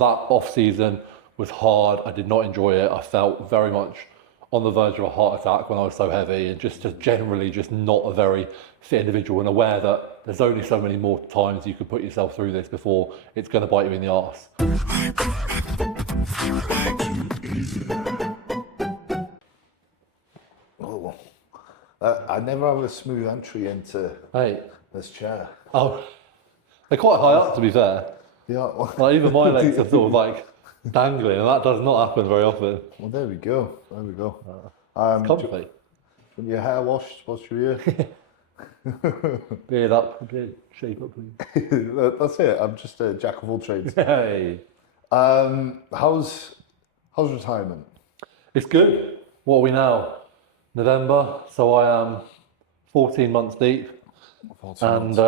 off season was hard. I did not enjoy it. I felt very much on the verge of a heart attack when I was so heavy, and just generally just not a very fit individual, and aware that there's only so many more times you can put yourself through this before it's going to bite you in the arse. Oh, I never have a smooth entry into this chair. Oh, they're quite high up, to be fair. Yeah. Like, even my legs are sort of like dangling, and that does not happen very often. Well, there we go. There we go. It's comfy. From your hair washed, what's your ear? Beard up, beard shape up, please. That's it. I'm just a jack of all trades. Hey. How's retirement? It's good. What are we now? November. So I am 14 months deep. 14 months.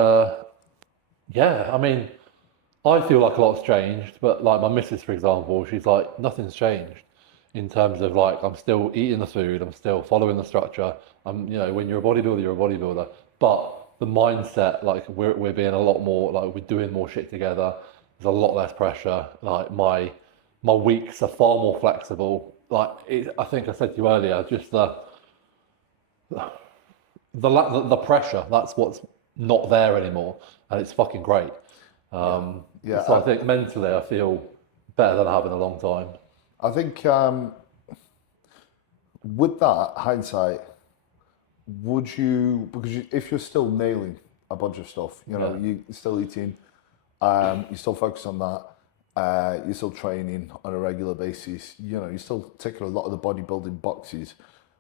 Yeah, I mean, I feel like a lot's changed, but like my missus, for example, she's like, nothing's changed in terms of like, I'm still eating the food, I'm still following the structure. I'm, you know, when you're a bodybuilder, you're a bodybuilder. But the mindset, like we're being a lot more, like we're doing more shit together. There's a lot less pressure. Like my weeks are far more flexible. Like I think I said to you earlier, just the pressure, that's what's not there anymore. And it's fucking great. So I think mentally I feel better than I have in a long time. I think with that hindsight, would you, because if you're still nailing a bunch of stuff, you know, you're still eating, you still focus on that, you're still training on a regular basis, you know, you're still ticking a lot of the bodybuilding boxes,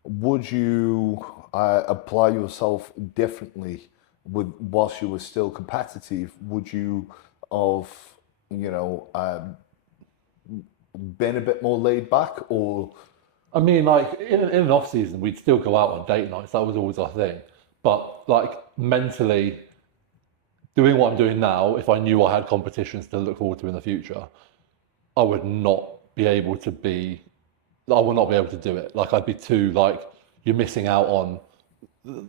would you apply yourself differently whilst you were still competitive? Would you have, you know, been a bit more laid back? Or I mean, like in an off season we'd still go out on date nights, that was always our thing, but like mentally doing what I'm doing now, if I knew I had competitions to look forward to in the future, I would not be able to do it. Like I'd be too, like, you're missing out on,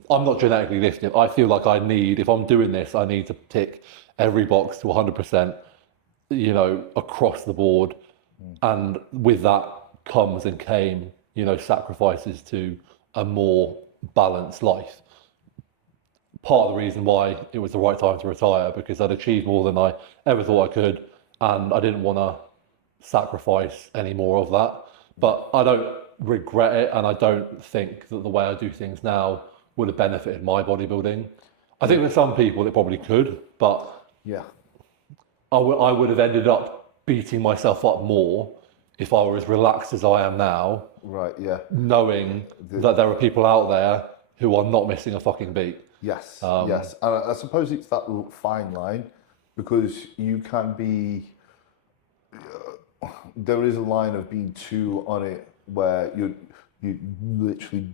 I'm not genetically lifted. I feel like if I'm doing this, I need to tick every box to 100%, you know, across the board. And with that comes and came, you know, sacrifices to a more balanced life. Part of the reason why it was the right time to retire, because I'd achieved more than I ever thought I could, and I didn't want to sacrifice any more of that. But I don't regret it, and I don't think that the way I do things now would have benefited my bodybuilding. I think with some people it probably could, but yeah, I would have ended up beating myself up more if I were as relaxed as I am now. Right, yeah. Knowing that there are people out there who are not missing a fucking beat. Yes, yes. And I suppose it's that fine line, because you can be, there is a line of being too on it where you literally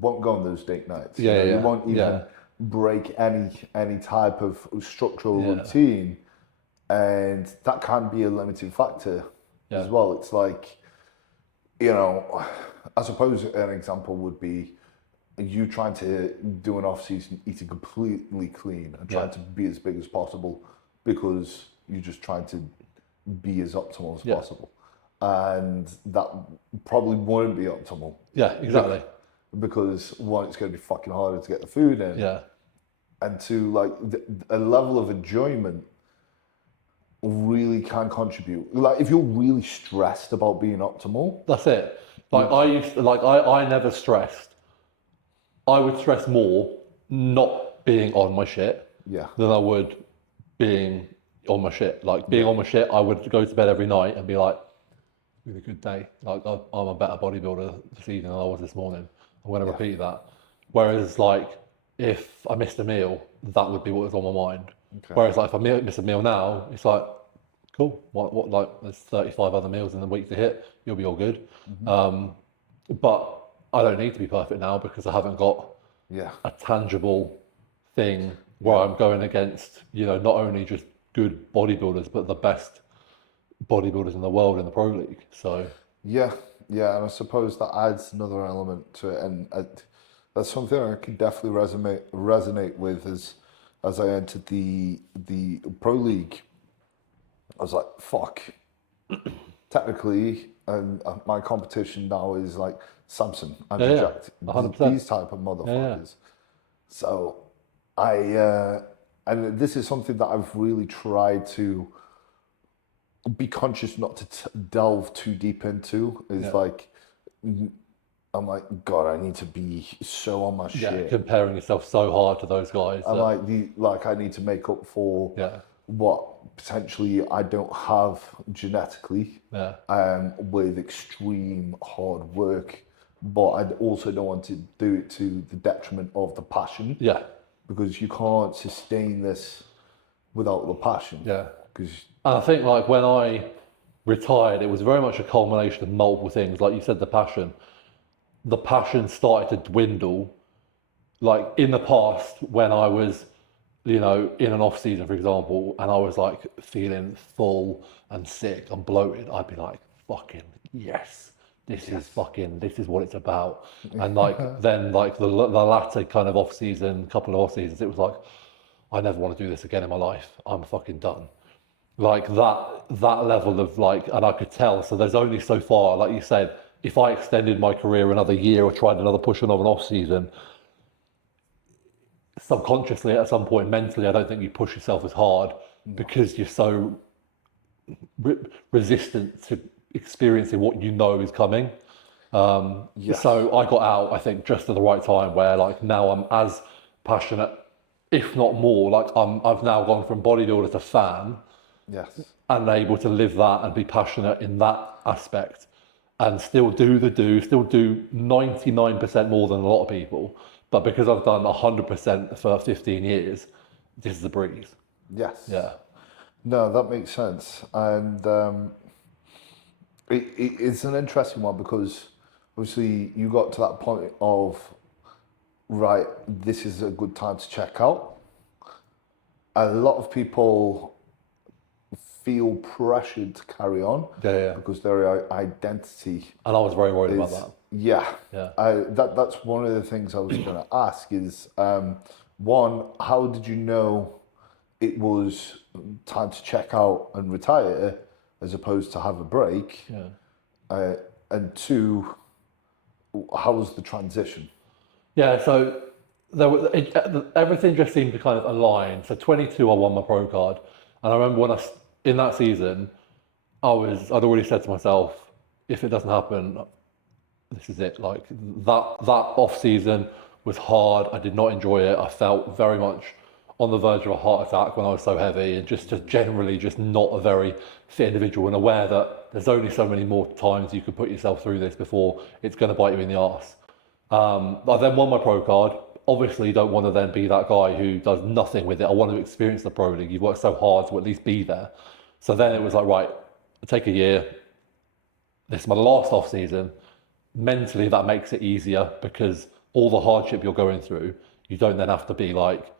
won't go on those date nights. Yeah, you won't even break any type of structural routine, and that can be a limiting factor as well. It's like, you know, I suppose an example would be you trying to do an off-season eating completely clean and trying to be as big as possible, because you're just trying to be as optimal as possible. And that probably wouldn't be optimal. Yeah, exactly. Because one, it's going to be fucking harder to get the food in. Yeah. And two, like a level of enjoyment really can contribute. Like if you're really stressed about being optimal. That's it. Like I never stressed. I would stress more not being on my shit than I would being on my shit. Like being on my shit, I would go to bed every night and be like, "Really good day. Like I'm a better bodybuilder this evening than I was this morning. I'm going to repeat that." Whereas like if I missed a meal, that would be what was on my mind. Okay. Whereas like if I miss a meal now, it's like, cool. What like there's 35 other meals in the week to hit. You'll be all good. Mm-hmm. But I don't need to be perfect now, because I haven't got a tangible thing where I'm going against, you know, not only just good bodybuilders, but the best bodybuilders in the world in the pro league. So yeah, and I suppose that adds another element to it, and that's something I could definitely resonate with as I entered the pro league. I was like, fuck, technically, and my competition now is like Samson and Yeah, Jack, 100%. these type of motherfuckers. So and this is something that I've really tried to be conscious not to delve too deep into. Is like, I'm like, God, I need to be so on my shit. Comparing yourself so hard to those guys. I'm like I need to make up for what potentially I don't have genetically, with extreme hard work, but I also don't want to do it to the detriment of the passion. Yeah. Because you can't sustain this without the passion. Yeah. And I think like when I retired, it was very much a culmination of multiple things. Like you said, the passion. The passion started to dwindle. Like in the past, when I was, in an off season, for example, and I was like feeling full and sick and bloated, I'd be like, fucking yes. This is what it's about. And like, then like the latter kind of off season, couple of off seasons, it was like, I never want to do this again in my life. I'm fucking done. Like that level of like, and I could tell, so there's only so far, like you said, if I extended my career another year or tried another push on of an off season, subconsciously at some point, mentally, I don't think you push yourself as hard because you're so resistant to experiencing what you know is coming. So I got out, I think, just at the right time where like now I'm as passionate, if not more, like I've now gone from bodybuilder to fan. Yes. And able to live that and be passionate in that aspect and still do 99% more than a lot of people. But because I've done 100% for 15 years, this is a breeze. Yes. Yeah. No, that makes sense. And it's an interesting one because obviously you got to that point of, right, this is a good time to check out. A lot of people feel pressured to carry on because their identity. And I was very worried about that. Yeah. That's one of the things I was going to ask is, one, how did you know it was time to check out and retire as opposed to have a break? And two, how was the transition? Yeah, so everything just seemed to kind of align. So 22, I won my pro card. And I remember in that season, I'd already said to myself, if it doesn't happen, this is it. Like that off season was hard. I did not enjoy it. I felt very much on the verge of a heart attack when I was so heavy and just generally just not a very fit individual and aware that there's only so many more times you can put yourself through this before it's going to bite you in the arse. I then won my pro card. Obviously, you don't want to then be that guy who does nothing with it. I want to experience the pro league. You've worked so hard to at least be there. So then it was like, right, take a year. This is my last off season. Mentally, that makes it easier because all the hardship you're going through, you don't then have to be like,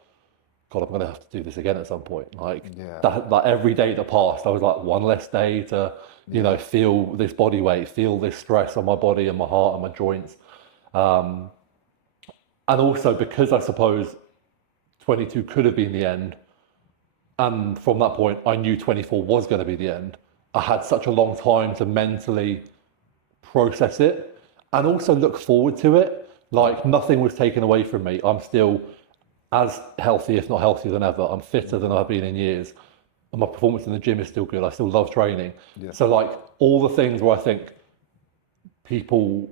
God, I'm going to have to do this again at some point. Like that every day that passed, I was like one less day to, feel this body weight, feel this stress on my body and my heart and my joints. And also because I suppose 22 could have been the end. And from that point, I knew 24 was going to be the end. I had such a long time to mentally process it and also look forward to it. Like nothing was taken away from me. I'm still as healthy, if not healthier than ever. I'm fitter than I've been in years. And my performance in the gym is still good. I still love training. Yeah. So like all the things where I think people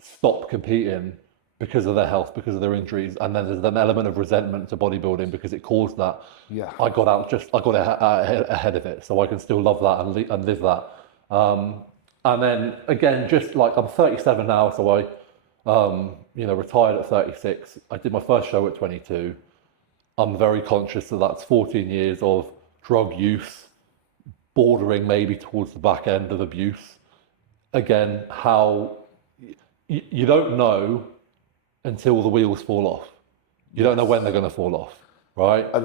stop competing because of their health, because of their injuries, and then there's an element of resentment to bodybuilding because it caused that. Yeah, I got ahead of it, so I can still love that and live that. And then again, just like I'm 37 now, so I, retired at 36. I did my first show at 22. I'm very conscious that that's 14 years of drug use, bordering maybe towards the back end of abuse. Again, how you don't know until the wheels fall off. You don't know when they're going to fall off, right? And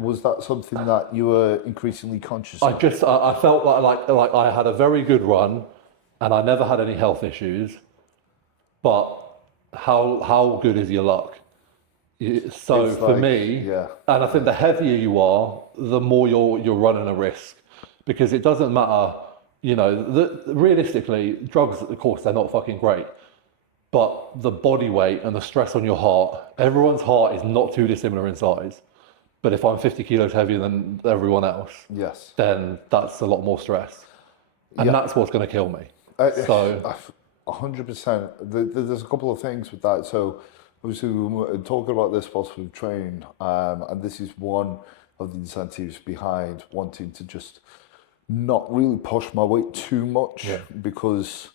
was that something that you were increasingly conscious of? I felt like I had a very good run, and I never had any health issues. But how good is your luck? So it's for me, and I think the heavier you are, the more you're running a risk, because it doesn't matter. You know, realistically, drugs, of course, they're not fucking great. But the body weight and the stress on your heart, everyone's heart is not too dissimilar in size. But if I'm 50 kilos heavier than everyone else, yes, then that's a lot more stress. And that's what's going to kill me. So 100%. There's a couple of things with that. So obviously we were talking about this whilst we've trained, and this is one of the incentives behind wanting to just not really push my weight too much, because,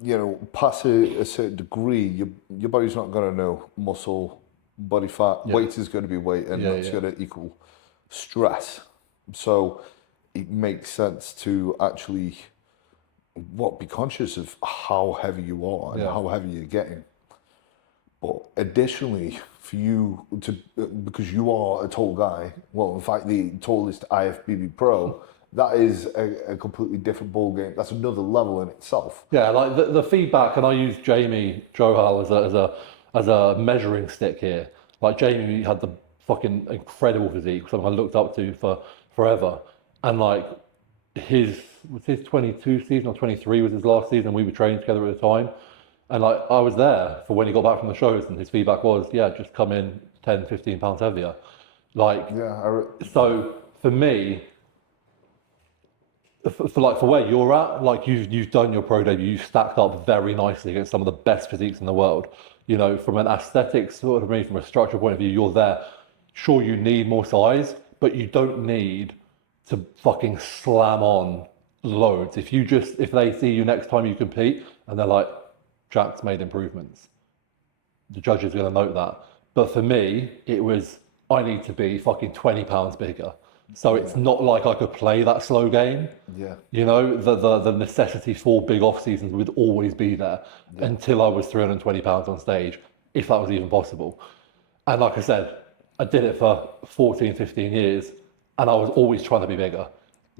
you know, past a certain degree, your body's not going to know muscle, body fat. Weight is going to be weight, and that's going to equal stress. So it makes sense to actually be conscious of how heavy you are and how heavy you're getting. But additionally, for you to, because you are a tall guy, well, in fact, the tallest IFBB pro, that is a completely different ball game. That's another level in itself. Yeah, like the feedback, and I use Jamie Johal as a measuring stick here. Like Jamie had the fucking incredible physique, something I looked up to for forever, and like his 22 season or 23 was his last season. We were training together at the time, and like I was there for when he got back from the shows, and his feedback was, just come in 10, 15 pounds heavier. Like, so for me, for where you're at, like you've done your pro debut, you've stacked up very nicely against some of the best physiques in the world. You know, from an aesthetics sort of from a structural point of view, you're there. Sure, you need more size, but you don't need to fucking slam on loads. If they see you next time you compete and they're like, Jack's made improvements, the judges are going to note that. But for me, it was, I need to be fucking 20 pounds bigger. So it's not like I could play that slow game. Yeah. You know, the necessity for big off seasons would always be there until I was 320 pounds on stage, if that was even possible. And like I said, I did it for 14, 15 years, and I was always trying to be bigger.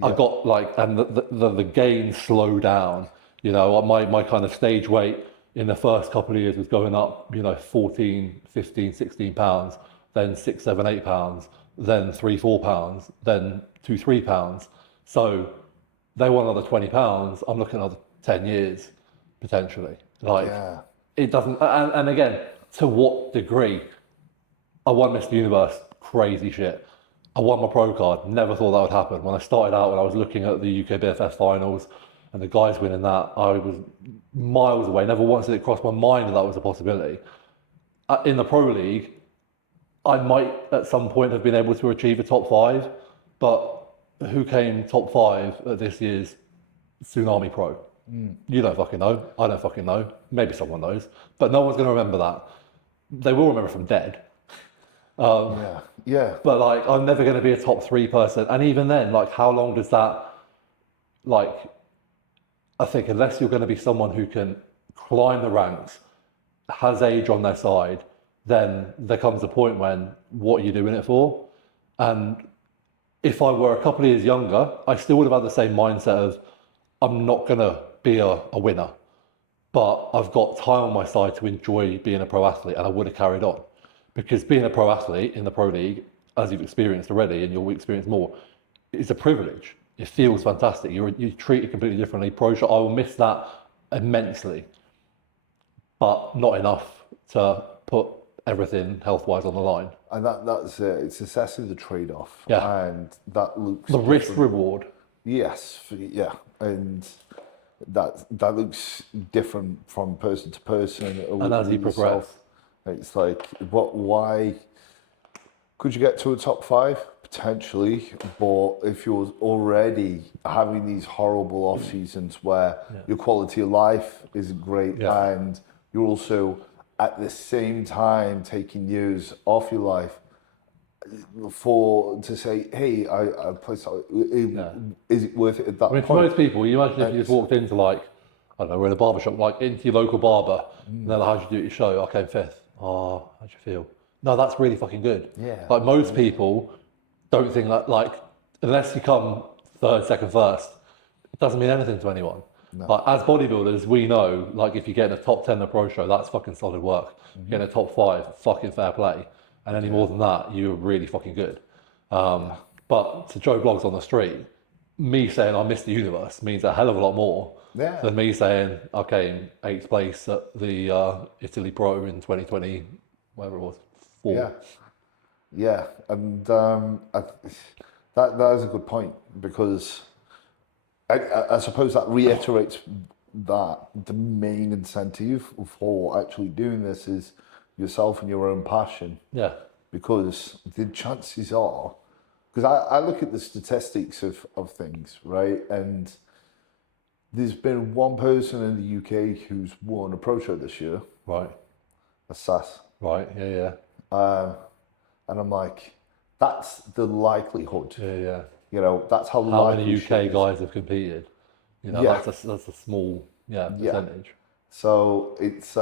I got and the gain slowed down. You know, my kind of stage weight in the first couple of years was going up, 14, 15, 16 pounds, then 6, 7, 8 pounds, then 3, 4 pounds, then 2, 3 pounds. So they want another 20 pounds. I'm looking at another 10 years, potentially. It doesn't, and again, to what degree? I won Mr. Universe, crazy shit. I won my pro card, never thought that would happen. When I started out, when I was looking at the UK BFF finals and the guys winning that, I was miles away. Never once did it cross my mind that was a possibility. In the pro league, I might at some point have been able to achieve a top 5, but who came top 5 at this year's Tsunami Pro? You don't fucking know. I don't fucking know. Maybe someone knows, but no one's going to remember that. They will remember from dead. But like, I'm never going to be a top 3 person. And even then, like, how long does that, like, I think unless you're going to be someone who can climb the ranks, has age on their side, then there comes a point when, what are you doing it for? And if I were a couple of years younger, I still would have had the same mindset of, I'm not going to be a winner, but I've got time on my side to enjoy being a pro athlete, and I would have carried on. Because being a pro athlete in the pro league, as you've experienced already, and you'll experience more, is a privilege. It feels fantastic. You're treated completely differently. Pro shot, I will miss that immensely, but not enough to put everything health-wise on the line. And that's it. It's assessing the trade-off. Yeah. And that looks... The risk-reward. Yes. Yeah. And that looks different from person to person. And as you progress. It's like, why... Could you get to a top 5? Potentially. But if you're already having these horrible off seasons where your quality of life isn't great, and you're also at the same time taking years off your life to say, hey, I play something, is it worth it at that point? For most people, you imagine if you just walked into, like, I don't know, we're in a barber shop, like into your local barber, and they're like, how'd you do at your show? I came 5th. Oh, how'd you feel? No, that's really fucking good. Yeah. Like, most people don't think that, like, unless you come 3rd, 2nd, 1st, it doesn't mean anything to anyone. No. Like, as bodybuilders, we know, like, if you get in a top 10 in a pro show, that's fucking solid work. Get in a top 5, fucking fair play. And any more than that, you're really fucking good. But to Joe Blogs on the street, me saying I missed the universe means a hell of a lot more than me saying I came 8th place at the Italy Pro in 2020, whatever it was, 4. Yeah, and that is a good point, because I suppose that reiterates that the main incentive for actually doing this is yourself and your own passion. Yeah. Because the chances are, because I look at the statistics of things, right? And there's been one person in the UK who's won a pro show this year. Right. A SAS. Right, yeah. And I'm like, that's the likelihood. Yeah. You know, that's how many UK guys have competed. You know, that's a small percentage. So it's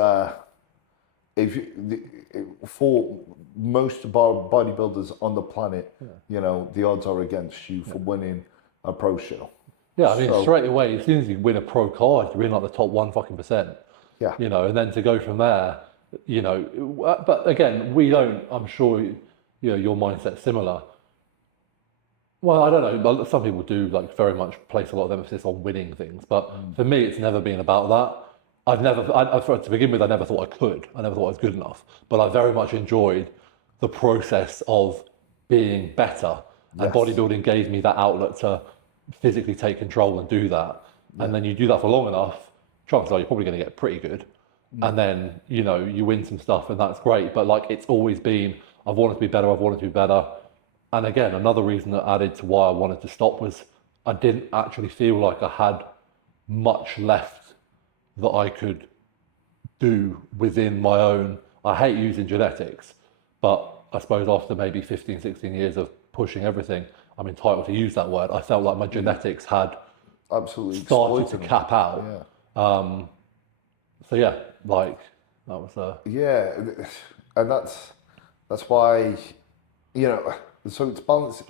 for most of our bodybuilders on the planet, you know, the odds are against you for winning a pro show. Yeah, I mean, straight away, as soon as you win a pro card, you're in like the top 1%. Yeah. You know, and then to go from there, you know, but again, we don't, I'm sure, you know, your mindset's similar. Well, I don't know, but some people do like very much place a lot of emphasis on winning things, but for me, it's never been about that. To begin with, I never thought I could. I never thought I was good enough. But I very much enjoyed the process of being better. And bodybuilding gave me that outlet to physically take control and do that. And then you do that for long enough, chances are you're probably going to get pretty good. And then, you know, you win some stuff and that's great. But like, it's always been, I've wanted to be better. And again, another reason that added to why I wanted to stop was I didn't actually feel like I had much left that I could do within my own. I hate using genetics, but I suppose after maybe 15, 16 years of pushing everything, I'm entitled to use that word. I felt like my genetics had absolutely started to cap out. So yeah, like that was and that's why, you know, so it's balanced.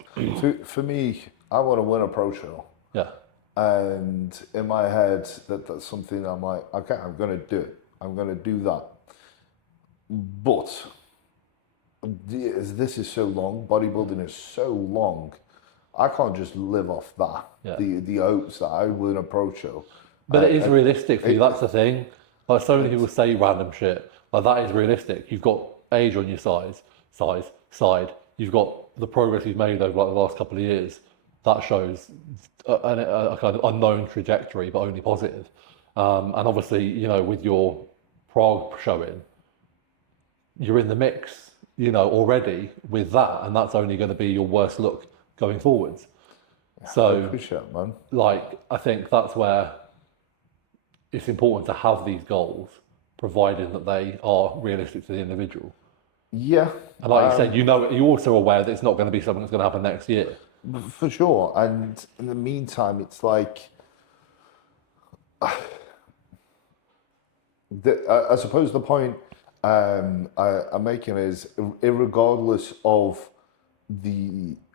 For me, I want to win a pro show. Yeah. And in my head, that's something I'm like, okay, I'm going to do it. I'm going to do that. But this is so long, bodybuilding is so long, I can't just live off that. Yeah. The hopes that I win a pro show. But it is realistic for you, that's the thing. Like so many people say random shit, like that is realistic. You've got age on your side. You've got the progress you've made over like the last couple of years. That shows a kind of unknown trajectory, but only positive. And obviously, you know, with your Prague showing, you're in the mix, you know, already with that, and that's only going to be your worst look going forwards. So, I appreciate it, man. Like, I think that's where it's important to have these goals, provided that they are realistic to the individual. Yeah. And like you said, you know, you're also aware that it's not going to be something that's going to happen next year. For sure. And in the meantime, it's like, I suppose the point I'm making is, irregardless of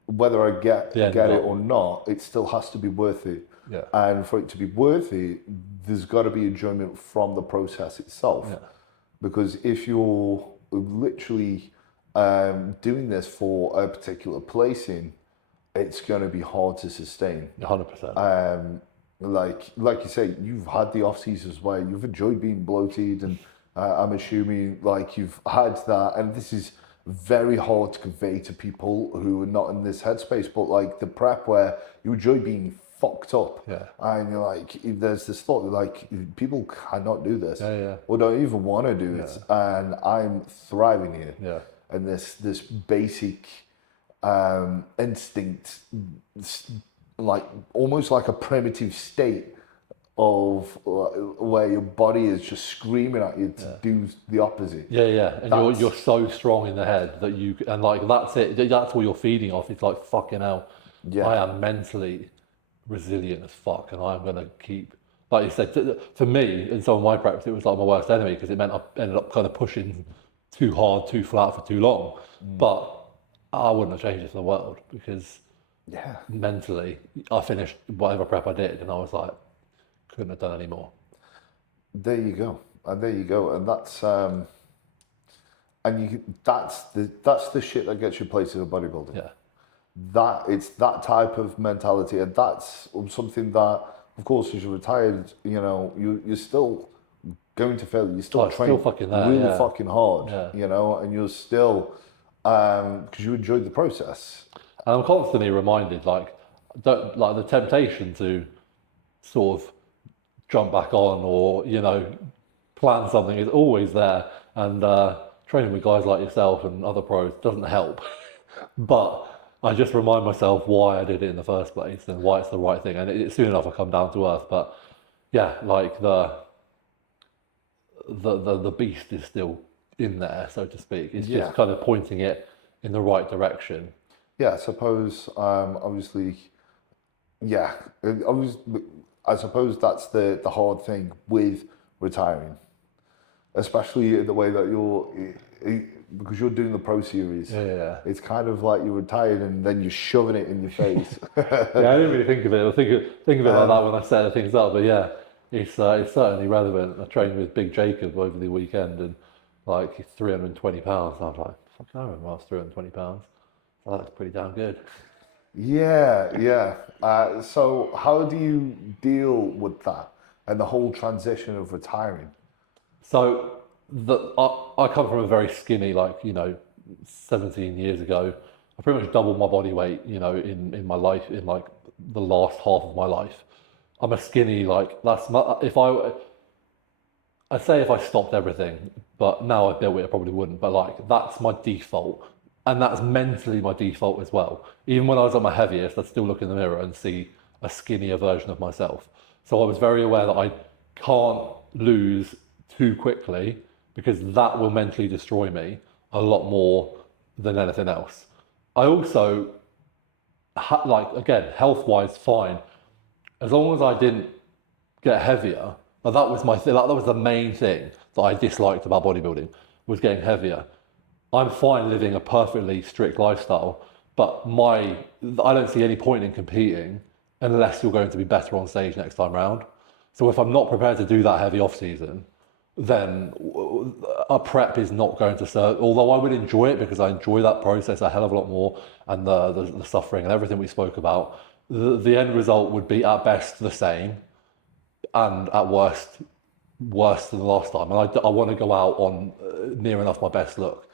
whether I get it or not, it still has to be worth it. Yeah. And for it to be worth it, there's got to be enjoyment from the process itself. Yeah. Because if you're literally doing this for a particular placing, it's going to be hard to sustain. 100%. Like you say, you've had the off seasons where you've enjoyed being bloated, and I'm assuming like you've had that, and this is very hard to convey to people who are not in this headspace, but like the prep where you enjoy being fucked up, and you're like, there's this thought like people cannot do this, or don't even want to do it, and I'm thriving here, and this basic instinct, like almost like a primitive state of where your body is just screaming at you to do the opposite. And you're so strong in the head that you, and like that's it, that's all you're feeding off. It's like, fucking hell, I am mentally resilient as fuck, and I'm gonna keep, like you said, for me in some of my preps it was like my worst enemy, because it meant I ended up kind of pushing too hard, too flat for too long. But I wouldn't have changed it for the world, because mentally I finished whatever prep I did and I was like, couldn't have done any more. There you go, and that's that's the shit that gets you placed in a bodybuilding. it's that type of mentality, and that's something that, of course, as you're retired, you're still going to fail. You still train still fucking there, really fucking hard, Yeah. and you're still because you enjoyed the process. And I'm constantly reminded, like the temptation to sort of jump back on or plan something is always there. And training with guys like yourself and other pros doesn't help. But I just remind myself why I did it in the first place and why it's the right thing. And soon enough I come down to earth. But yeah, like the beast is still in there, so to speak. It's just kind of pointing it in the right direction. Yeah, I suppose, obviously, I suppose that's the hard thing with retiring, especially the way that because you're doing the Pro Series. Yeah. It's kind of like you're retired and then you're shoving it in your face. Yeah, I didn't really think of it. I think of it like that when I set things up. But yeah, it's certainly relevant. I trained with Big Jacob over the weekend, and like he's 320 pounds. I was like, fuck, I remember I was 320 pounds. So that's pretty damn good. Yeah. So how do you deal with that and the whole transition of retiring? So I come from a very skinny, 17 years ago. I pretty much doubled my body weight, in my life, in like the last half of my life. I'm a skinny, if I stopped everything, but now I built it, I probably wouldn't. But that's my default. And that's mentally my default as well. Even when I was at my heaviest, I'd still look in the mirror and see a skinnier version of myself. So I was very aware that I can't lose too quickly because that will mentally destroy me a lot more than anything else. I also, again, health-wise, fine. As long as I didn't get heavier, that was my thing. That was the main thing that I disliked about bodybuilding, was getting heavier. I'm fine living a perfectly strict lifestyle, but I don't see any point in competing unless you're going to be better on stage next time round. So if I'm not prepared to do that heavy off season, then a prep is not going to serve. Although I would enjoy it because I enjoy that process a hell of a lot more, and the suffering and everything we spoke about, the end result would be at best the same, and at worst worse than the last time. And I want to go out on near enough my best look.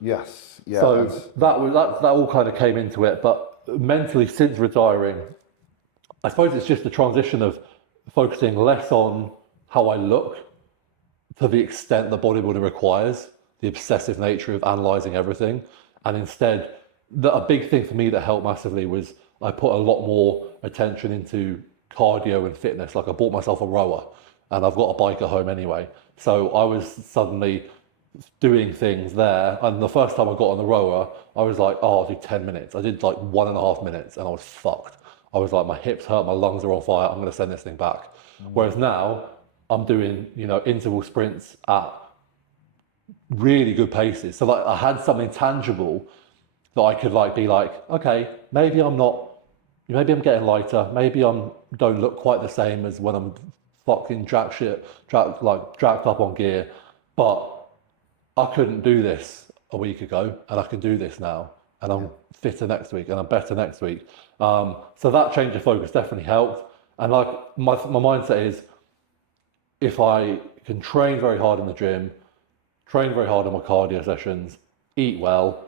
Yes, yeah. So that all kind of came into it. But mentally, since retiring, I suppose it's just the transition of focusing less on how I look to the extent that bodybuilding requires, the obsessive nature of analysing everything. And instead, a big thing for me that helped massively was I put a lot more attention into cardio and fitness. Like I bought myself a rower, and I've got a bike at home anyway. So I was suddenly doing things there, and the first time I got on the rower, I was like, oh, I'll do 10 minutes. I did like 1.5 minutes and I was fucked. I was like, my hips hurt, my lungs are on fire, I'm gonna send this thing back. Whereas now I'm doing, interval sprints at really good paces. So I had something tangible that I could be like, okay, maybe I'm getting lighter, maybe don't look quite the same as when I'm fucking jacked up on gear, but I couldn't do this a week ago, and I can do this now, and I'm fitter next week, and I'm better next week. So that change of focus definitely helped. And my mindset is, if I can train very hard in the gym, train very hard on my cardio sessions, eat well,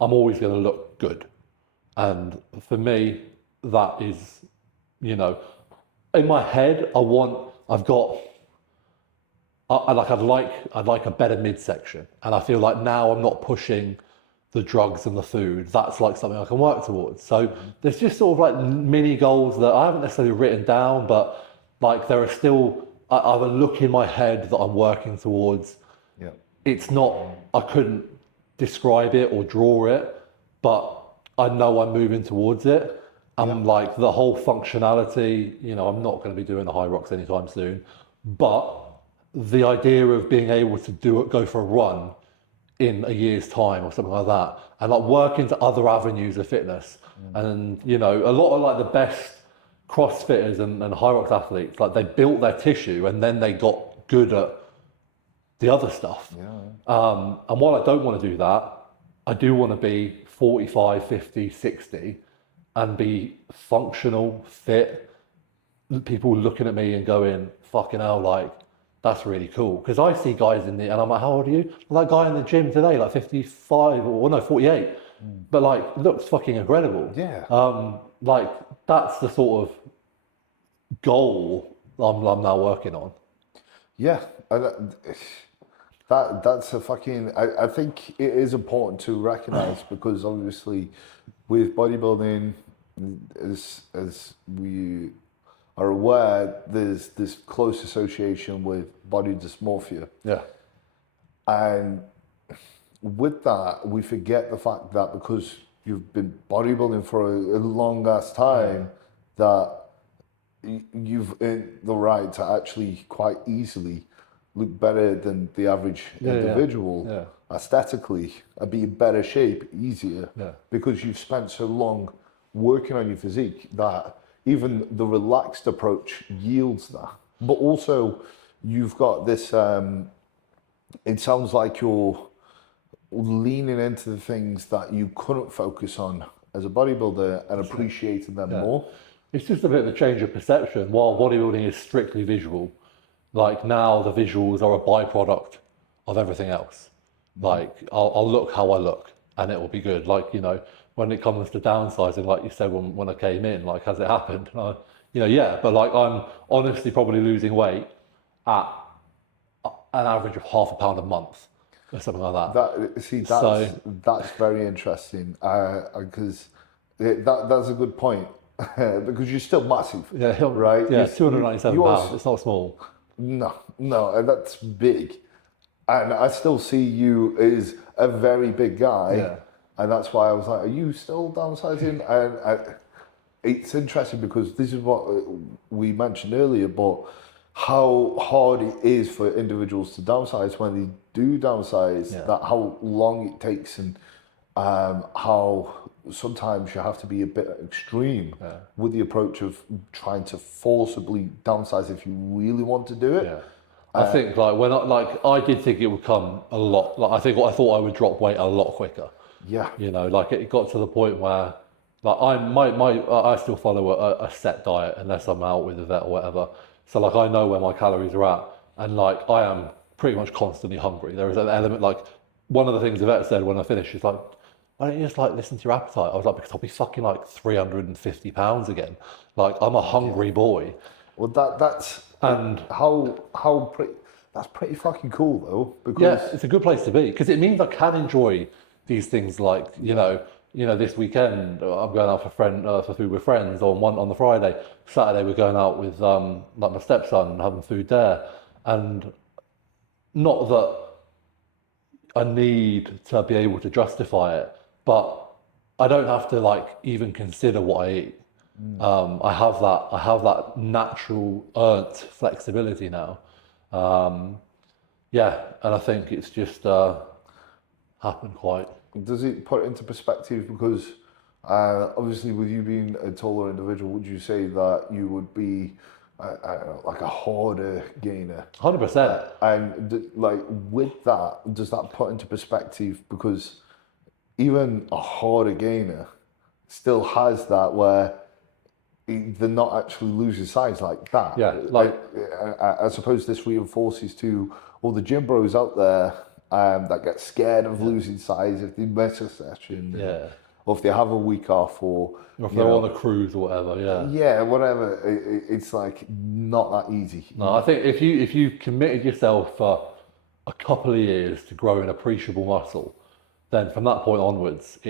I'm always going to look good. And for me, that is, in my head, I'd like a better midsection, and I feel like now I'm not pushing the drugs and the food. That's like something I can work towards. So there's just sort of like mini goals that I haven't necessarily written down, but there are still I have a look in my head that I'm working towards. Yeah, it's not, I couldn't describe it or draw it, but I know I'm moving towards it. And the whole functionality, I'm not going to be doing the high rocks anytime soon, but the idea of being able to go for a run in a year's time or something like that, and work into other avenues of fitness. And a lot of the best CrossFitters and high rocks athletes, they built their tissue and then they got good at the other stuff. And while I don't want to do that, I do want to be 45, 50, 60 and be functional, fit, people looking at me and going, fucking hell, like, that's really cool. Because I see guys and I'm like, how old are you? That guy in the gym today, like 55 or no, 48, but like looks fucking incredible. Yeah. Like that's the sort of goal I'm now working on. Yeah. That's a fucking, I think it is important to recognize because obviously with bodybuilding, as we are aware, there's this close association with body dysmorphia. Yeah. And with that, we forget the fact that because you've been bodybuilding for a long ass time, that you've earned the right to actually quite easily look better than the average individual aesthetically, and be in better shape easier because you've spent so long working on your physique that even the relaxed approach yields that. But also, you've got this, it sounds like you're leaning into the things that you couldn't focus on as a bodybuilder and appreciating them more. It's just a bit of a change of perception. While bodybuilding is strictly visual, like now the visuals are a byproduct of everything else. Like I'll look how I look and it will be good. Like, you know, when it comes to downsizing, like you said, when I came in, like, has it happened? But like I'm honestly probably losing weight at an average of half a pound a month or something like that. That's very interesting because that's a good point because you're still massive, right? Yeah, 297 pounds. It's not small. No, that's big, and I still see you as a very big guy. Yeah. And that's why I was like, are you still downsizing? And it's interesting because this is what we mentioned earlier, but how hard it is for individuals to downsize when they do downsize, that how long it takes and how sometimes you have to be a bit extreme with the approach of trying to forcibly downsize if you really want to do it. Yeah. I think like I did think it would come a lot. Like I thought I would drop weight a lot quicker. Yeah. You know, like it got to the point where like I still follow a set diet unless I'm out with a vet or whatever. So like I know where my calories are at and like I am pretty much constantly hungry. There is an element like one of the things the vet said when I finished is like, why don't you just like listen to your appetite? I was like, because I'll be fucking like 350 pounds again. Like I'm a hungry boy. Well, that's pretty fucking cool though. Because it's a good place to be because it means I can enjoy these things like you know this weekend I'm going out for food with friends on the Friday. Saturday we're going out with like my stepson and having food there, and not that I need to be able to justify it, but I don't have to like even consider what I eat. I have that natural earned flexibility now. And I think it's just happened quite. Does it put it into perspective? Because obviously, with you being a taller individual, would you say that you would be I don't know, like a harder gainer? 100%. And like with that, does that put into perspective? Because even a harder gainer still has that where they're not actually losing size like that. Yeah, I suppose this reinforces to all the gym bros out there that get scared of losing size if they miss a session. Or if they have a week off or if they're on a cruise or whatever. Yeah, whatever. It's like not that easy. No, I think if you committed yourself for a couple of years to grow an appreciable muscle, then from that point onwards,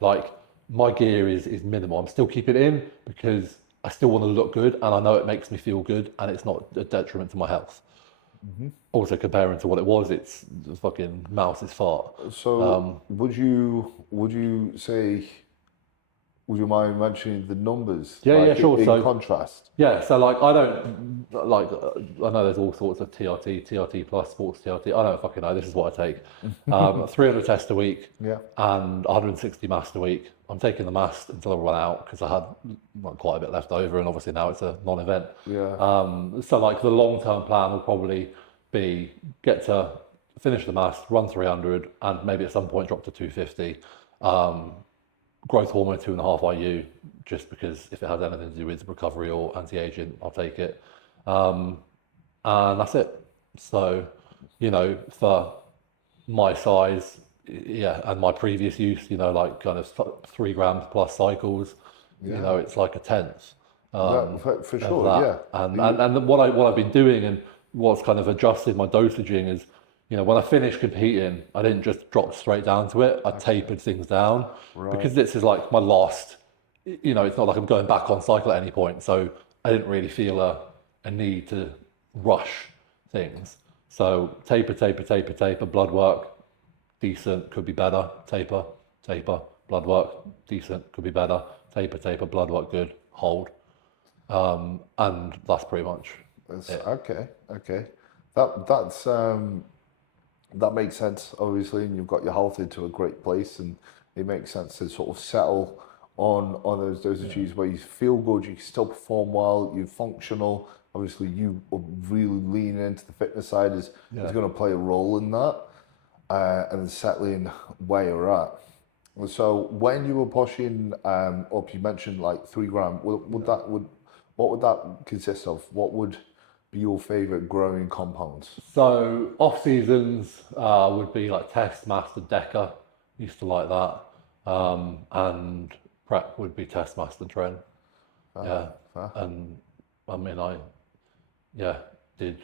like my gear is minimal. I'm still keeping it in because I still want to look good and I know it makes me feel good and it's not a detriment to my health. Mm-hmm. Also comparing to what it was, it's the fucking mouse's fart. So would you say, would you mind mentioning the numbers? Sure. In contrast. So like I don't like I know there's all sorts of TRT plus sports TRT. I don't fucking know. This is what I take. 300 tests a week. And 160 mast a week. I'm taking the mast until I run out because I had quite a bit left over, and obviously now it's a non-event. So like the long-term plan will probably be get to finish the mast, run 300, and maybe at some point drop to 250. growth hormone 2.5 IU, just because if it has anything to do with recovery or anti-aging, I'll take it. And that's it. So, for my size, yeah, and my previous use, like kind of 3 grams plus cycles, it's like a tenth. For sure, yeah. And what I've been doing and what's kind of adjusted my dosaging is, when I finished competing, I didn't just drop straight down to it. I tapered things down because this is like my last, it's not like I'm going back on cycle at any point. So I didn't really feel a need to rush things. So taper, blood work, decent, could be better. Taper, blood work, decent, could be better. Taper, blood work, good, hold. And that's pretty much it. Okay. That makes sense, obviously, and you've got your health into a great place, and it makes sense to sort of settle on those dosages where you feel good, you can still perform well, you're functional. Obviously, you are really leaning into the fitness side is going to play a role in that, and settling where you're at. So when you were pushing up, you mentioned like 3 grams. What would that consist of? What would be your favorite growing compounds? So off seasons would be like Test, Master, Deca. Used to like that, and prep would be Test, Master, Tren. And I mean I did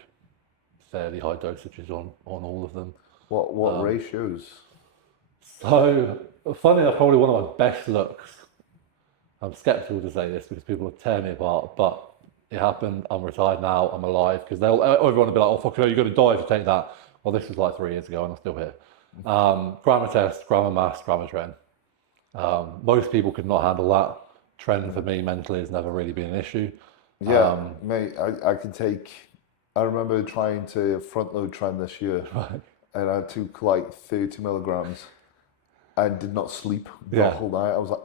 fairly high dosages on all of them. What ratios? So funny enough, probably one of my best looks. I'm skeptical to say this because people will tear me apart, but it happened. I'm retired now. I'm alive because everyone will be like, "Oh fuck, you're going to die if you take that." Well, this was like 3 years ago, and I'm still here. Gram of Test, gram of Mass, gram of Tren. Most people could not handle that. Tren for me mentally has never really been an issue. Yeah, mate, I can take. I remember trying to front load Tren this year, and I took like 30 milligrams, and did not sleep the whole night. I was like,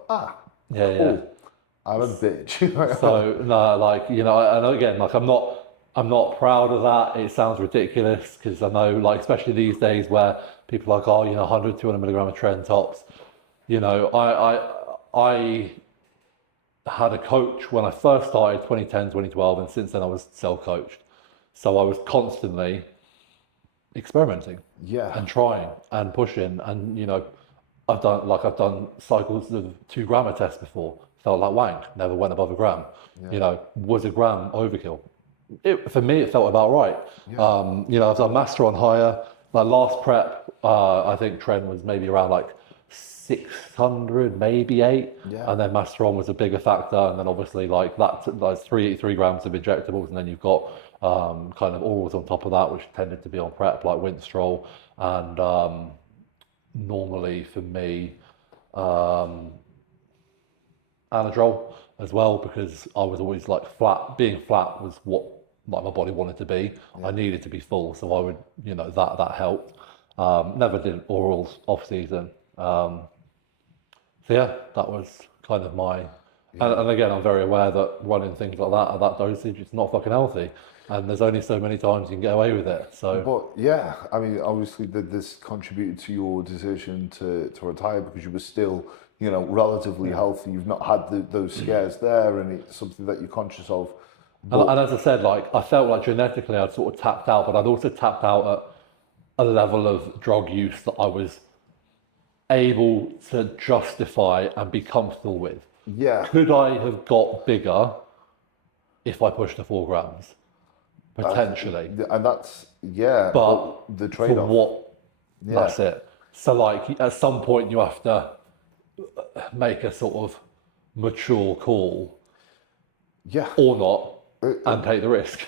I'm a bitch. So no, like and again, like I'm not proud of that. It sounds ridiculous because I know, like especially these days where people are like, 100, 200 milligram of Tren tops. I had a coach when I first started, 2010, 2012, and since then I was self-coached. So I was constantly experimenting, and trying and pushing, and I've done cycles of 2 gram of test before. Felt like wank, never went above a gram. Was a gram overkill? For me, it felt about right. I've done master on higher. My last prep, I think Tren was maybe around like 600, maybe 8. And then master on was a bigger factor. And then obviously like that's 3 grams of injectables. And then you've got kind of orals on top of that, which tended to be on prep, like Winstrol. And normally for me, Anadrol as well, because I was always like flat. Being flat was what like my body wanted to be. I needed to be full, so I would, that helped. Never did orals off season. So yeah, that was kind of my. And again, I'm very aware that running things like that at that dosage, it's not fucking healthy. And there's only so many times you can get away with it. So, but yeah, I mean, obviously, this contributed to your decision to retire because you were still, relatively healthy. You've not had those scares there, and it's something that you're conscious of. And as I said, like I felt like genetically I'd sort of tapped out, but I'd also tapped out at a level of drug use that I was able to justify and be comfortable with. Yeah. Could I have got bigger if I pushed to 4 grams? Potentially. And that's, but the trade-off. For what? That's it. So like at some point you have to make a sort of mature call. Or not, and take the risk.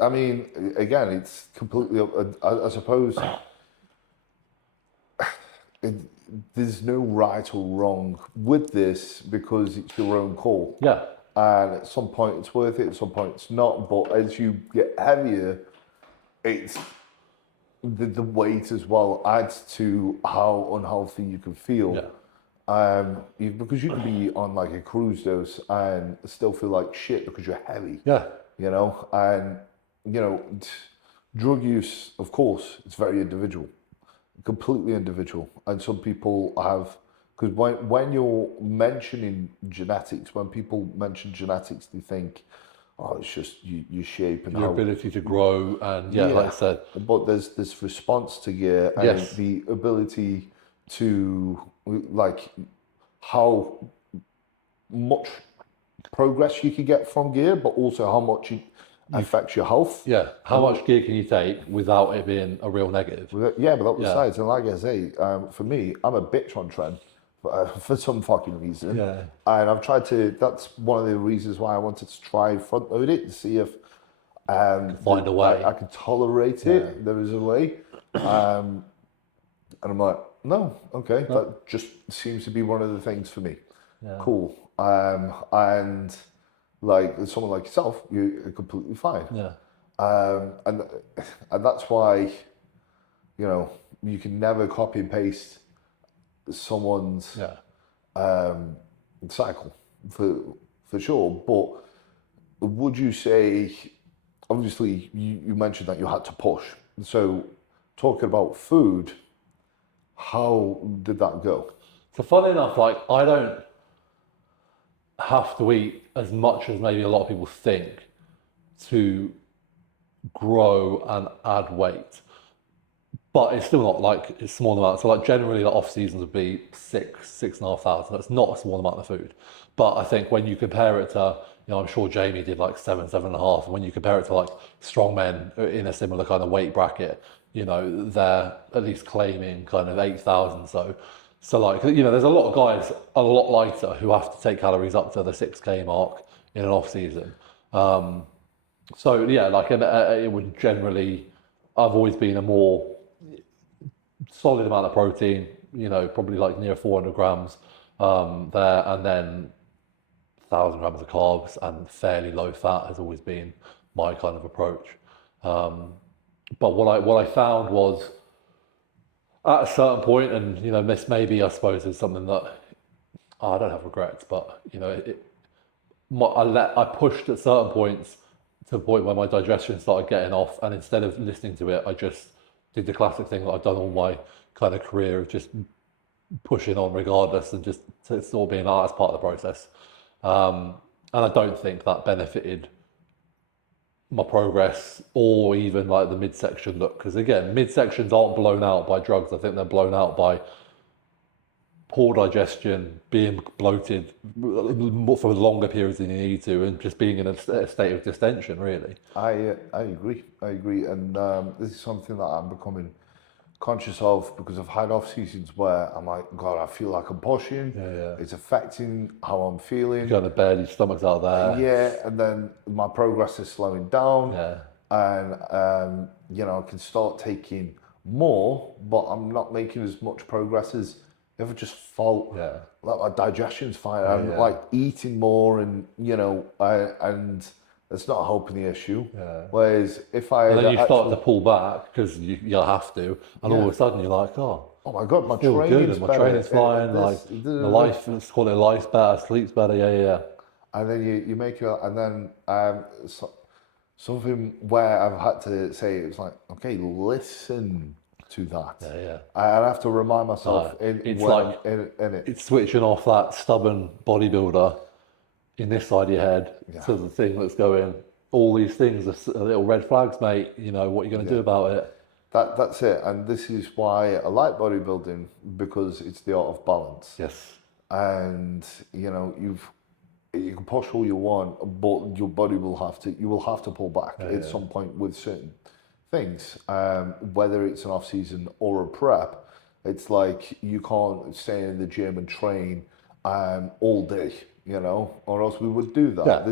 I mean, again, it's completely up. I suppose there's no right or wrong with this because it's your own call. Yeah. And at some point it's worth it, at some point it's not. But as you get heavier, it's the weight as well adds to how unhealthy you can feel. Because you can be on like a cruise dose and still feel like shit because you're heavy. And drug use, of course, it's very individual, completely individual. And some people have Because when you're mentioning genetics, when people mention genetics, they think, oh, it's just your shape and your ability to grow, and like I said. But there's this response to gear and the ability to, like, how much progress you can get from gear, but also how much it affects your health. Yeah, how much gear can you take without it being a real negative? Without the sides. And like I say, for me, I'm a bitch on trend. For some fucking reason. Yeah. And I've tried to, that's one of the reasons why I wanted to try front load it to see if find a way. I could tolerate it. There is a way. And I'm like, no, okay. No. That just seems to be one of the things for me. Yeah. Cool. And like someone like yourself, you're completely fine. Yeah. And that's why, you know, you can never copy and paste someone's cycle for sure. But would you say, obviously you mentioned that you had to push, so talking about food, how did that go? So funny enough, like, I don't have to eat as much as maybe a lot of people think to grow and add weight. But it's still not like it's small amount. So like generally the off seasons would be 6,500. That's not a small amount of food. But I think when you compare it to, you know, I'm sure Jamie did like 7.5. And when you compare it to like strong men in a similar kind of weight bracket, you know, they're at least claiming kind of 8,000. So like, you know, there's a lot of guys a lot lighter who have to take calories up to the 6K mark in an off season. So yeah, like it would generally, I've always been a more solid amount of protein, you know, probably like near 400 grams there, and then 1,000 grams of carbs and fairly low fat has always been my kind of approach. But what I found was at a certain point, and you know, this maybe I suppose is something that I don't have regrets, but you know, I pushed at certain points to the point where my digestion started getting off, and instead of listening to it, I just did the classic thing that I've done all my kind of career of just pushing on regardless and just sort of being as part of the process. And I don't think that benefited my progress or even like the midsection look. Because again, midsections aren't blown out by drugs. I think they're blown out by poor digestion, being bloated for longer periods than you need to, and just being in a state of distension, really. I agree, and this is something that I'm becoming conscious of because I've had off seasons where I'm like, God, I feel like I'm pushing. It's affecting how I'm feeling. You're going to bed, your stomach's out there. Yeah, and then my progress is slowing down. And you know, I can start taking more, but I'm not making as much progress as if I just felt like my digestion's fine. I'm like eating more, and you know, and it's not helping the issue. Whereas if I and then you start to pull back because you'll have to, and all of a sudden you're like, oh my God, my training's good, my training's fine. Like the life, let's call it life's better, sleep's better. And then you make it, and then something where I've had to say, it's like, okay, listen to that. I have to remind myself it's switching off that stubborn bodybuilder in this side of your head to the thing that's going, all these things are little red flags, mate. You know, what are you going to do about it? That's it. And this is why I like bodybuilding, because it's the art of balance. Yes. And, you know, you can push all you want, but your body you will have to pull back at some point with certain things, whether it's an off season or a prep. It's like you can't stay in the gym and train all day, you know, or else we would do that.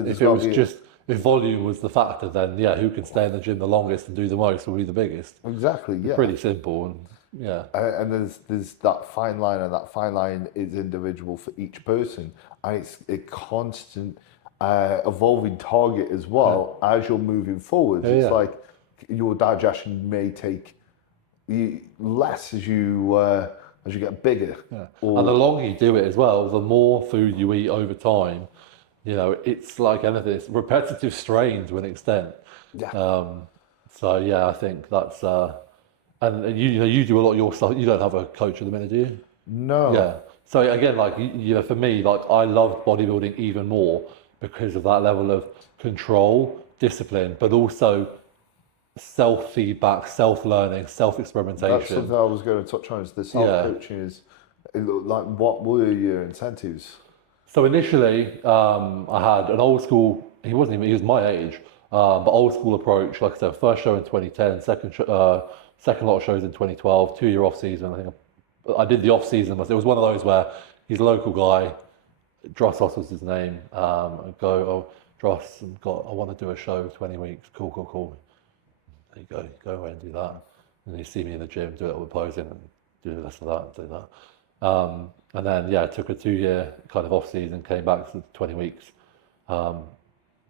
If volume was the factor, then who can stay in the gym the longest and do the most will be the biggest. Exactly. Yeah. Pretty simple, and there's that fine line, and that fine line is individual for each person, and it's a constant evolving target as well as you're moving forward. It's like your digestion may take less as you get bigger. And the longer you do it as well, the more food you eat over time. You know, it's like anything. It's repetitive strain to an extent. I think that's and you do a lot of your stuff. You don't have a coach at the minute, do you? No. Yeah. So again, like, you know, for me, like, I loved bodybuilding even more because of that level of control, discipline, but also self-feedback, self-learning, That's self-experimentation. something I was going to touch on. Is the self-coaching is like, what were your incentives? So initially, I had an old school. He wasn't even. He was my age, but old school approach. Like I said, first show in 2010, second lot of shows in 2012, 2 year off season. I think I did the off season. It was one of those where he's a local guy. Dross was his name. I go, oh, Dross, I want to do a show, 20 weeks. Cool. There you go away and do that. And you see me in the gym, do it with posing and do the rest of that and do that. And then, yeah, I took a 2 year kind of off season, came back to 20 weeks. Yeah,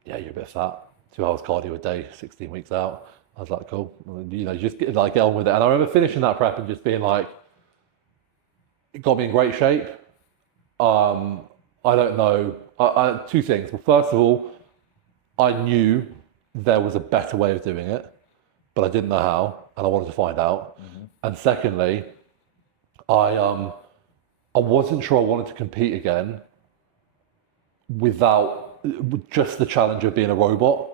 you're a bit fat. 2 hours cardio a day, 16 weeks out. I was like, cool. You know, just get on with it. And I remember finishing that prep and just being like, it got me in great shape. I don't know. Two things. Well, first of all, I knew there was a better way of doing it, but I didn't know how, and I wanted to find out. And secondly, I wasn't sure I wanted to compete again with just the challenge of being a robot.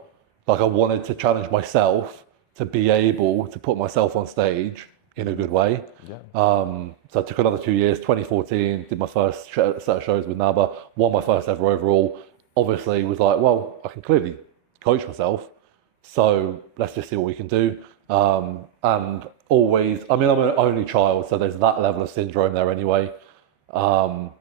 Like, I wanted to challenge myself to be able to put myself on stage in a good way. Yeah. So I took another 2 years, 2014, did my first set of shows with Naba, won my first ever overall. Obviously was like, well, I can clearly coach myself, so let's just see what we can do. And always, I mean, I'm an only child, so there's that level of syndrome there anyway. And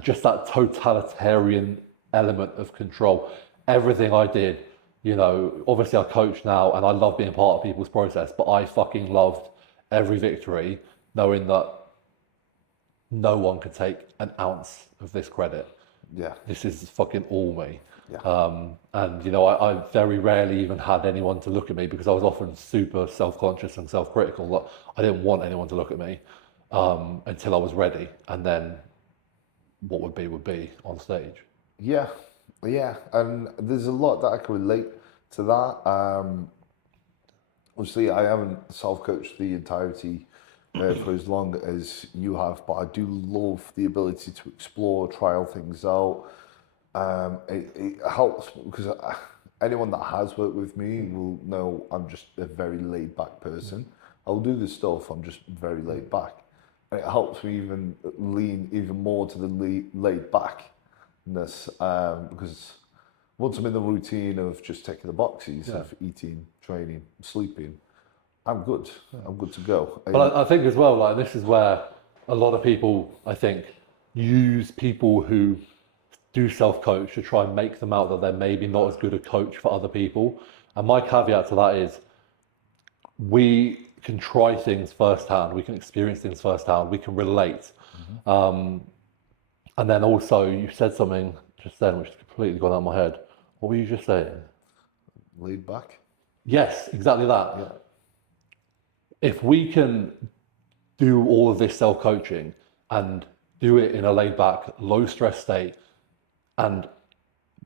just that totalitarian element of control. Everything I did, you know, obviously I coach now and I love being part of people's process, but I fucking loved every victory, knowing that no one could take an ounce of this credit. Yeah. This is fucking all me. Yeah. And, you know, I very rarely even had anyone to look at me because I was often super self-conscious and self-critical. That I didn't want anyone to look at me until I was ready. And then what would be on stage. Yeah. And there's a lot that I can relate to that. Obviously, I haven't self-coached the entirety for as long as you have, but I do love the ability to explore, trial things out. It helps because anyone that has worked with me will know I'm just a very laid-back person. I'll do this stuff, I'm just very laid back. And it helps me even lean even more to the laid-backness because once I'm in the routine of just ticking the boxes of eating, training, sleeping, I'm good. I'm good to go. But I think as well, like, this is where a lot of people, I think, use people who do self-coach to try and make them out that they're maybe not as good a coach for other people. And my caveat to that is we can try things firsthand, we can experience things firsthand, we can relate. And then also you said something just then which has completely gone out of my head. What were you just saying? Laid back? Yes, exactly that. Yeah. If we can do all of this self-coaching and do it in a laid-back, low-stress state and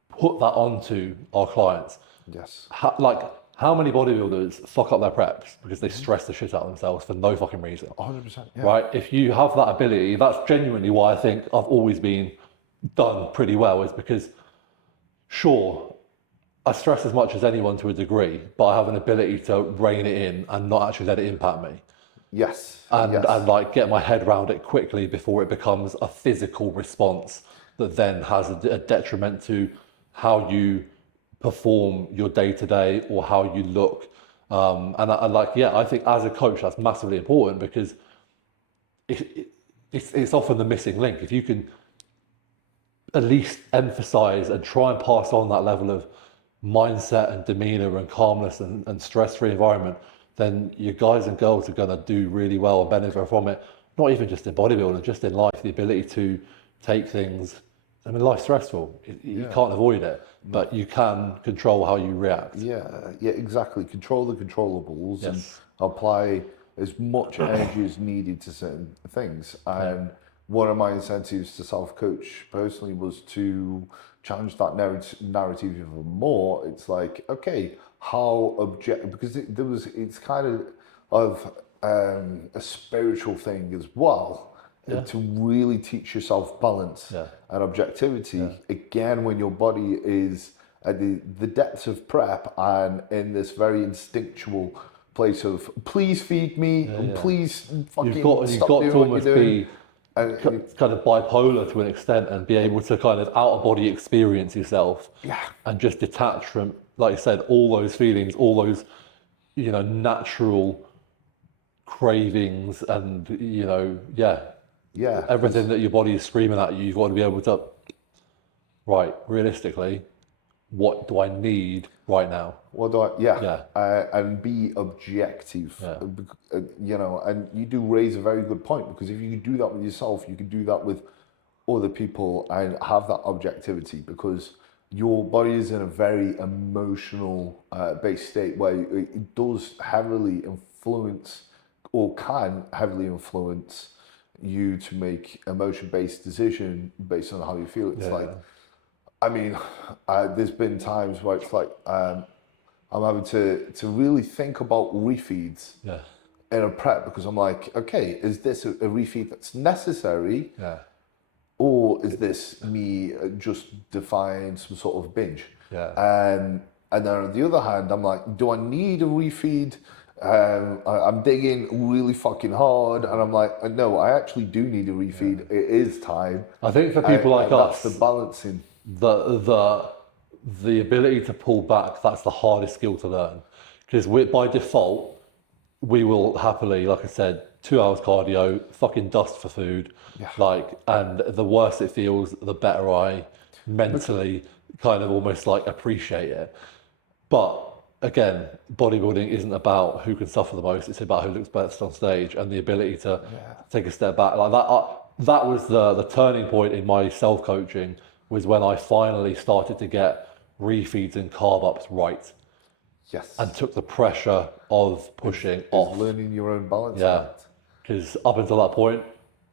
put that onto our clients, Yes. how many bodybuilders fuck up their preps because they stress the shit out of themselves for no fucking reason? 100%. Yeah. Right? If you have that ability, that's genuinely why I think I've always been done pretty well, is because, sure, I stress as much as anyone to a degree, but I have an ability to rein it in and not actually let it impact me. Yes. And like get my head around it quickly before it becomes a physical response that then has a detriment to how you perform your day to day or how you look. I think as a coach that's massively important because it's often the missing link. If you can at least emphasize and try and pass on that level of mindset and demeanor and calmness and stress-free environment, then your guys and girls are going to do really well and benefit from it. Not even just in bodybuilding, just in life, the ability to take things. I mean, life's stressful. You can't avoid it, but you can control how you react. Yeah, exactly. Control the controllables and apply as much energy as needed to certain things. And one of my incentives to self-coach personally was to challenge that narrative even more. It's like, okay, how because it's kind of a spiritual thing as well. to really teach yourself balance and objectivity. Again, when your body is at the depths of prep and in this very instinctual place of please feed me and please fucking stop doing what you're doing. And kind of bipolar to an extent, and be able to kind of out of body experience yourself, and just detach from, like you said, all those feelings, all those, you know, natural cravings, and you know, everything that your body is screaming at you. You've got to be able to, right, realistically, what do I need right now? What do I, and be objective, you know, and you do raise a very good point, because if you can do that with yourself, you can do that with other people and have that objectivity, because your body is in a very emotional based state where it does heavily influence, or can heavily influence you to make emotion-based decision based on how you feel. It's I mean, there's been times where it's like I'm having to really think about refeeds in a prep, because I'm like, okay, is this a refeed that's necessary, or is this me just defying some sort of binge? And then on the other hand, I'm like, do I need a refeed? I'm digging really fucking hard, and I'm like, no, I actually do need a refeed. It is time. I think for people like us, that's the balancing. The ability to pull back, that's the hardest skill to learn, because by default we will happily, like I said, 2 hours cardio, fucking dust for food, like, and the worse it feels, the better I mentally kind of almost like appreciate it. But again, bodybuilding isn't about who can suffer the most, it's about who looks best on stage, and the ability to take a step back like that. That was the turning point in my self-coaching, was when I finally started to get refeeds and carb ups right. And took the pressure of pushing off. Learning your own balance. Because up until that point,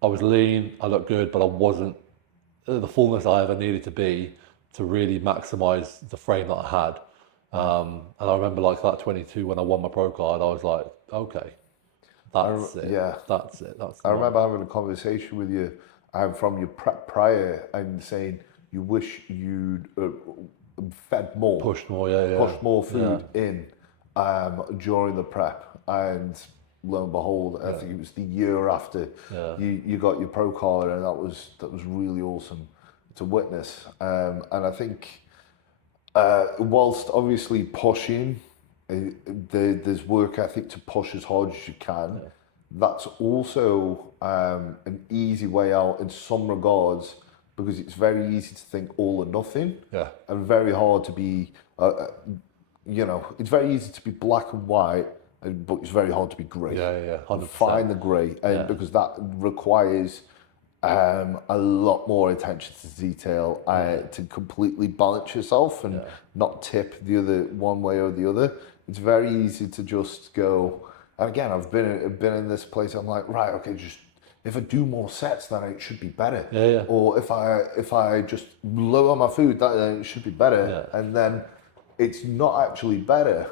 I was lean, I looked good, but I wasn't the fullness I ever needed to be to really maximize the frame that I had. And I remember like that 22 when I won my pro card, I was like, okay, that's it. That's it. I remember having a conversation with you from your prep prior and saying you wish you'd fed more, pushed more, pushed more food in during the prep, and lo and behold, I think it was the year after you got your pro card, and that was really awesome to witness. And I think whilst obviously pushing, there's work ethic to push as hard as you can. That's also an easy way out in some regards, because it's very easy to think all or nothing, and very hard to be, you know, it's very easy to be black and white, but it's very hard to be grey. 100%. Find the grey, and because that requires a lot more attention to detail to completely balance yourself and not tip the other one way or the other. It's very easy to just go. And again, I've been in this place. I'm like, right, okay, just if I do more sets, then it should be better. Or if I just lower my food, then it should be better. And then it's not actually better.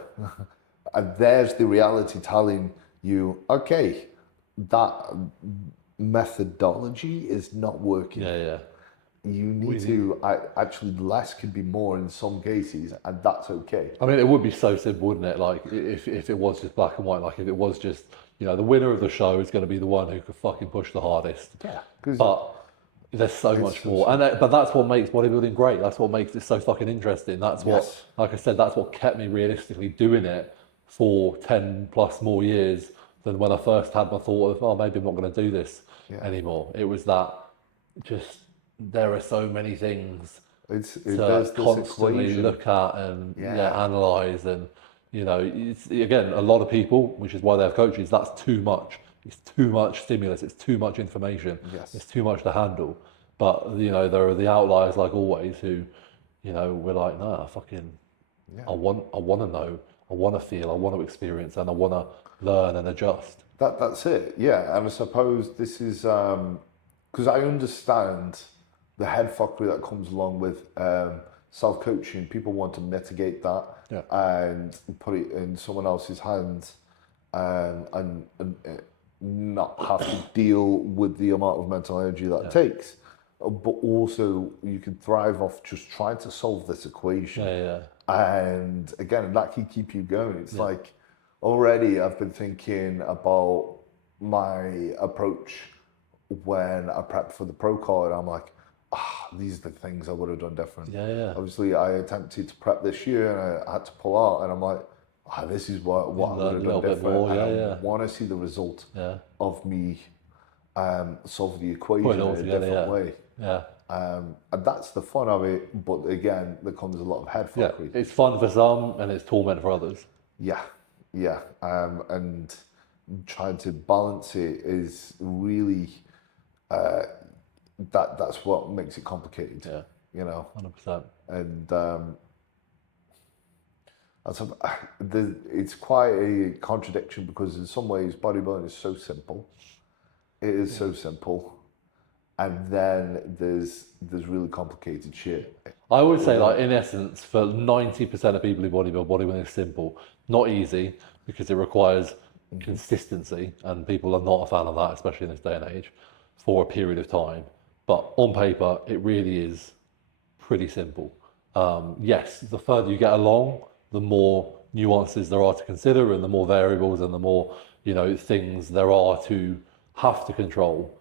And there's the reality telling you, okay, that methodology is not working. You need to actually, less can be more in some cases, and that's okay. I mean, it would be so simple, wouldn't it? Like if it was just black and white, like if it was just, you know, the winner of the show is going to be the one who could fucking push the hardest. But there's so much more, but that's what makes bodybuilding great. That's what makes it so fucking interesting. That's what, like I said, that's what kept me realistically doing it for 10 plus more years than when I first had my thought of, oh, maybe I'm not going to do this anymore. It was that just, there are so many things to constantly look at and analyze, and you know, it's, again, a lot of people, which is why they have coaches, that's too much. It's too much stimulus. It's too much information. It's too much to handle. But you know, there are the outliers, like always, who, you know, we're like, nah, fucking, I want to know, I want to feel, I want to experience, and I want to learn and adjust. That's it. Yeah, and I suppose this is because I understand the head fuckery that comes along with self-coaching. People want to mitigate that and put it in someone else's hands, and not have to deal with the amount of mental energy that it takes. But also you can thrive off just trying to solve this equation. And again, that can keep you going. It's like already I've been thinking about my approach when I prepped for the pro card. I'm like, these are the things I would have done different. Obviously, I attempted to prep this year and I had to pull out, and I'm like, this is what I would have done different. More, I want to see the result of me solve the equation in a different way. And that's the fun of it, but again, there comes a lot of head fuckery. It's fun for some and it's torment for others. And trying to balance it is really that's what makes it complicated. You know, 100%. And it's quite a contradiction because in some ways bodybuilding is so simple. It is so simple. And then there's really complicated shit. I would say, like, in essence, for 90% of people who bodybuilding is simple. Not easy, because it requires consistency, and people are not a fan of that, especially in this day and age, for a period of time. But on paper, it really is pretty simple. Yes, the further you get along, the more nuances there are to consider, and the more variables and the more, things there are to have to control.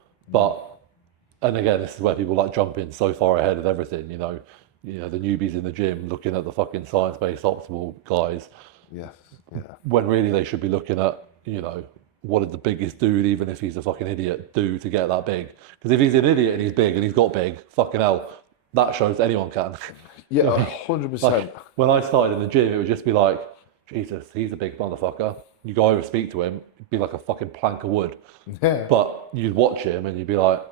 And again, this is where people like jump in so far ahead of everything, the newbies in the gym looking at the fucking science-based optimal guys. When really they should be looking at, what did the biggest dude, even if he's a fucking idiot, do to get that big? Because if he's an idiot and he's big and he's got big, fucking hell, that shows anyone can. 100%. Like, when I started in the gym, it would just be like, Jesus, he's a big motherfucker. You go over, speak to him, it'd be like a fucking plank of wood. But you'd watch him and you'd be like,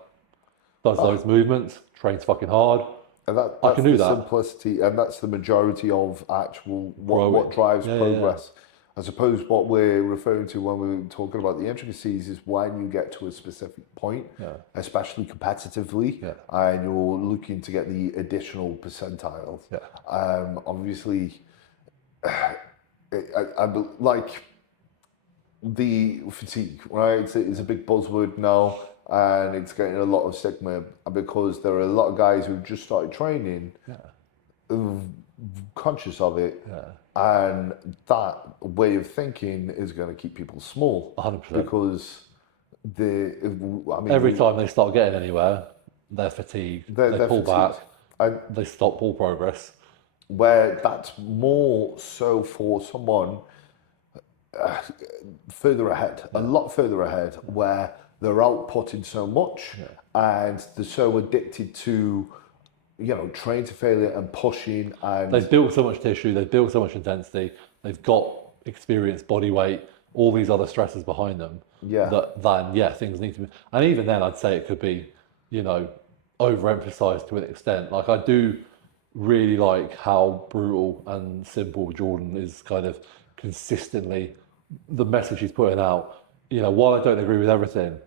does those movements, trains fucking hard. And that's I can do that. Simplicity, and that's the majority of actual what drives progress. I suppose what we're referring to when we're talking about the intricacies is when you get to a specific point, especially competitively, and you're looking to get the additional percentiles. Obviously, I like the fatigue, right? It's a big buzzword now. And it's getting a lot of stigma because there are a lot of guys who've just started training, conscious of it, and that way of thinking is going to keep people small. 100%. Because every time they start getting anywhere, they're fatigued. They pull back, and they stop all progress. Where that's more so for someone further ahead, a lot further ahead, where they're outputting so much and they're so addicted to, train to failure and pushing, and they've built so much tissue, they've built so much intensity, they've got experience, body weight, all these other stresses behind them. Things need to be, and even then I'd say it could be, overemphasized to an extent. Like, I do really like how brutal and simple Jordan is kind of consistently, the message he's putting out. While I don't agree with everything,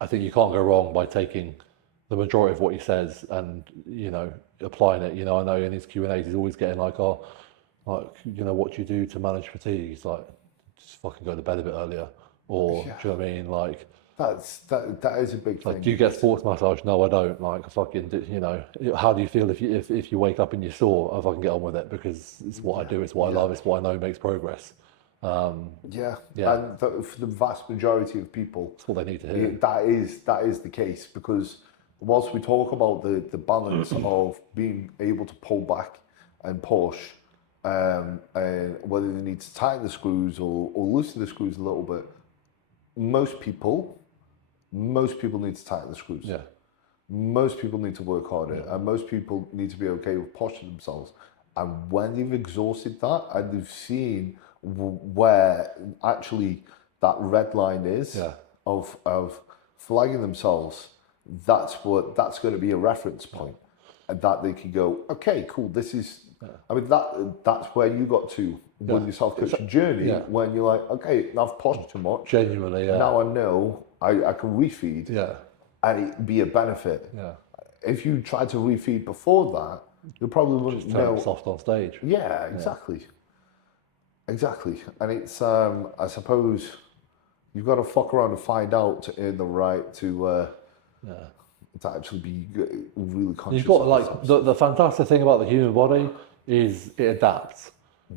I think you can't go wrong by taking the majority of what he says and, applying it. I know in his Q&As he's always getting like, what do you do to manage fatigue? He's like, just fucking go to bed a bit earlier. Or, do you know what I mean? Like, that is a big thing. Do you get sports massage? No, I don't. Like, how do you feel if you wake up and you're sore? I fucking get on with it because it's what I do, it's what I love, it's what I know makes progress. And for the vast majority of people, that's what they need to hear. That is the case, because whilst we talk about the balance of being able to pull back and push, and whether they need to tighten the screws or loosen the screws a little bit, most people need to tighten the screws. Most people need to work harder, and most people need to be okay with pushing themselves. And when they've exhausted that and they've seen where actually that red line is of flagging themselves, that's going to be a reference point, and that they can go, okay, cool, this is that's where you got to with your self-coaching journey, when you're like, okay, I've pushed too much, genuinely, now I know I can refeed, and it be a benefit. If you tried to refeed before that, you probably wouldn't know. Soft on stage. Exactly. And it's I suppose You've got to fuck around and find out to earn the right to actually be really conscious. You've got of like yourself. the fantastic thing about the human body is it adapts.